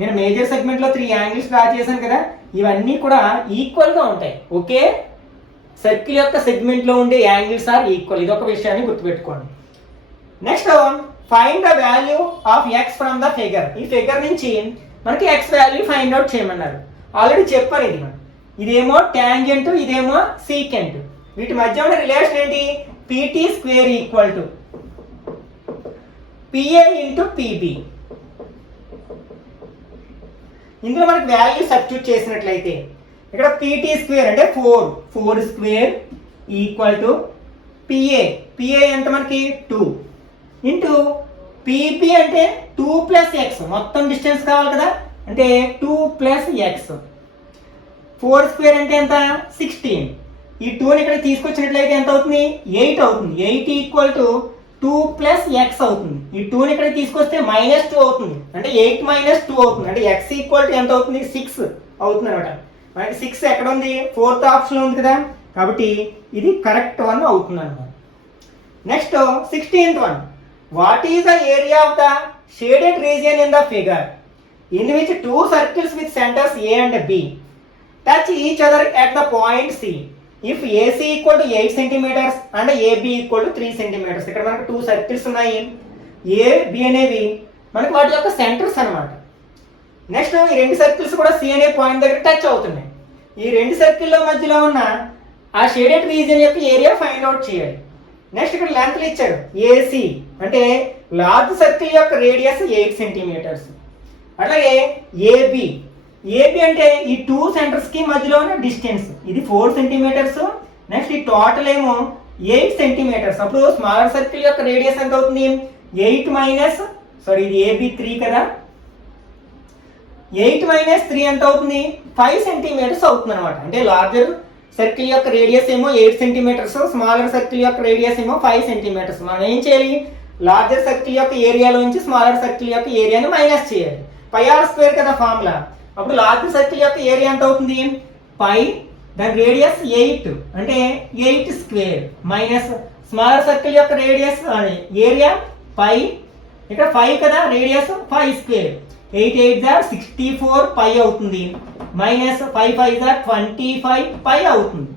నేను మేజర్ సెగ్మెంట్ లో 3 యాంగిల్స్ డ్రా చేశాను కదా, ఇవన్నీ కూడా ఈక్వల్ గా ఉంటాయి. ఒకే సర్కిల్ యొక్క సెగ్మెంట్ లో ఉండే యాంగిల్స్ ఆర్ ఈక్వల్. ఇది ఒక విషయాన్ని గుర్తుపెట్టుకోండి. Next, find the value of X from the figure. ఈ ఫిగర్ నుంచి మనకి ఎక్స్ వాల్యూ ఫైండ్ అవుట్ చేయమన్నారు. ఆల్రెడీ చెప్పాను ఇది. ఇదేమో టాంజెంట్, ఇదేమో సీకెంట్. వీటి మధ్య ఉన్న రిలేషన్ ఏంటి, PT square equal to PA into PB. ఇందులో మనకి వాల్యూ సబ్స్టిట్యూట్ చేసినట్లయితే ఇక్కడ పిటి స్క్వేర్ అంటే 4 స్క్వేర్ ఈక్వల్ టు పిఏ ఎంత మనకి 2 ఇంటూ పిబి అంటే 2 ప్లస్ ఎక్స్, మొత్తం డిస్టెన్స్ కావాలి కదా, అంటే 2 ప్లస్ ఎక్స్. 4 స్క్వేర్ అంటే ఎంత, 16. ఈ 2ని ఇక్కడ తీసుకొచ్చినట్లయితే ఎంత అవుతుంది, 8 అవుతుంది. 8 ఈక్వల్ టు 2 ప్లస్ ఎక్స్ అవుతుంది. ఈ 2ని ఇక్కడ తీసుకొస్తే -2 అవుతుంది, అంటే 8 - 2 అవుతుంది. అంటే ఎక్స్ ఈక్వల్ టు ఎంత అవుతుంది, 6 అవుతుంది అనమాట. మనకి 6 ఎక్కడ ఉంది, 4th ఆప్షన్ ఉంది కదా, కాబట్టి ఇది కరెక్ట్ వన్ అవుతుంది అనమాట. Next 16th one. What is the area of the shaded region in the figure in which 2 circles with centers A and B touch each other at the point C if AC equal to 8 centimeters and AB equal to 3 centimeters. ఇక్కడ మనకు 2 circles ఉన్నాయి. A B అనేవి మనకి వాటి యొక్క centres అన్నమాట. Next ఈ 2 circles కూడా C అనే పాయింట్ దగ్గర టచ్ అవుతున్నాయి. ఈ 2 సర్కిల్లో మధ్యలో ఉన్న ఆ షేడెడ్ రీజియన్ యొక్క ఏరియా ఫైండ్ అవుట్ చేయాలి. నెక్స్ట్ ఇక్కడ లెంత్ ఇచ్చారు AC అంటే లార్జ్ సర్కిల్ యొక్క రేడియస్ 8 సెంటీమీటర్స్. అలాగే AB అంటే ఈ 2 సెంటర్స్ కి మధ్యలో ఉన్న డిస్టెన్స్ ఇది 4 సెంటీమీటర్స్. నెక్స్ట్ ఈ టోటల్ ఏమో 8 సెంటీమీటర్స్. అప్పుడు స్మాలర్ సర్కిల్ యొక్క రేడియస్ ఎంత అవుతుంది, 8 మైనస్ ఇది AB 3 కదా, 8 - 3 ఎంత అవుతుంది, 5 సెంటీమీటర్స్ అవుతుంది అనమాట. అంటే లార్జర్ సర్కిల్ యొక్క రేడియస్ ఏమో 8 సెంటీమీటర్స్, స్మాలర్ సర్కిల్ యొక్క రేడియస్ ఏమో 5 సెంటీమీటర్స్. మనం ఏం చేయాలి, లార్జర్ సర్కిల్ యొక్క ఏరియాలో నుంచి స్మాలర్ సర్కిల్ యొక్క ఏరియాని మైనస్ చేయాలి. πr² కదా ఫార్ములా. అప్పుడు లార్జ్ సర్కిల్ యొక్క ఏరియా ఎంత అవుతుంది? పై, దాని రేడియస్ 8 అంటే 8 స్క్వేర్ మైనస్ స్మాల్ సర్కిల్ యొక్క రేడియస్ ఏరియా పై, ఇక్కడ 5 కదా రేడియస్ 5 స్క్వేర్, 8 8 ఆర్ 64 పై అవుతుంది, మైనస్ 5 5 ఆర్ 25 పై అవుతుంది.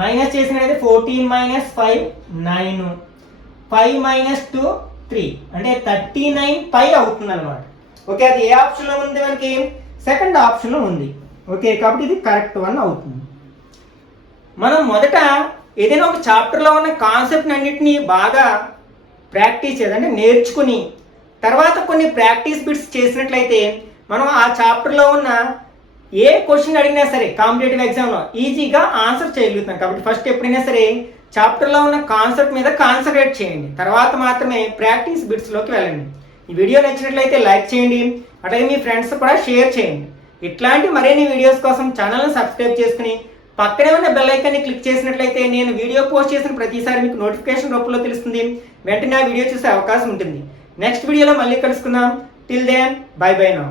మైనస్ చేసినట్లయితే 14 మైనస్ 5 9, 5 మైనస్ 2 3 అంటే 39 పై అవుతుంది అనమాట. ఓకే, అది ఏ ఆప్షన్లో ఉంది మనకి? సెకండ్ ఆప్షన్లో ఉంది. ఓకే, కాబట్టి ఇది కరెక్ట్ వన్ అవుతుంది. మనం మొదట ఏదైనా ఒక చాప్టర్లో ఉన్న కాన్సెప్ట్ అన్నిటినీ బాగా ప్రాక్టీస్ చేయాలి, అంటే నేర్చుకుని తర్వాత కొన్ని ప్రాక్టీస్ బిట్స్ చేసినట్లయితే మనం ఆ చాప్టర్లో ఉన్న ఏ క్వశ్చన్ అడిగినా సరే కాంపిటేటివ్ ఎగ్జామ్లో ఈజీగా ఆన్సర్ చేయగలుగుతాం. కాబట్టి ఫస్ట్ ఎప్పుడైనా సరే చాప్టర్లో ఉన్న కాన్సెప్ట్ మీద కాన్సన్ట్రేట్ చేయండి, తర్వాత మాత్రమే ప్రాక్టీస్ బిట్స్లోకి వెళ్ళండి. ఈ వీడియో నచ్చినట్లయితే లైక్ చేయండి, అలాగే మీ ఫ్రెండ్స్ కూడా షేర్ చేయండి. ఇట్లాంటి మరిన్ని వీడియోస్ కోసం ఛానల్ని సబ్స్క్రైబ్ చేసుకుని పక్కనే ఉన్న బెల్ ఐకాన్ని క్లిక్ చేసినట్లయితే నేను వీడియో పోస్ట్ చేసిన ప్రతిసారి మీకు నోటిఫికేషన్ రూపంలో తెలుస్తుంది, వెంటనే ఆ వీడియో చూసే అవకాశం ఉంటుంది. నెక్స్ట్ వీడియోలో మళ్ళీ కలుసుకుందాం. Till then bye bye now.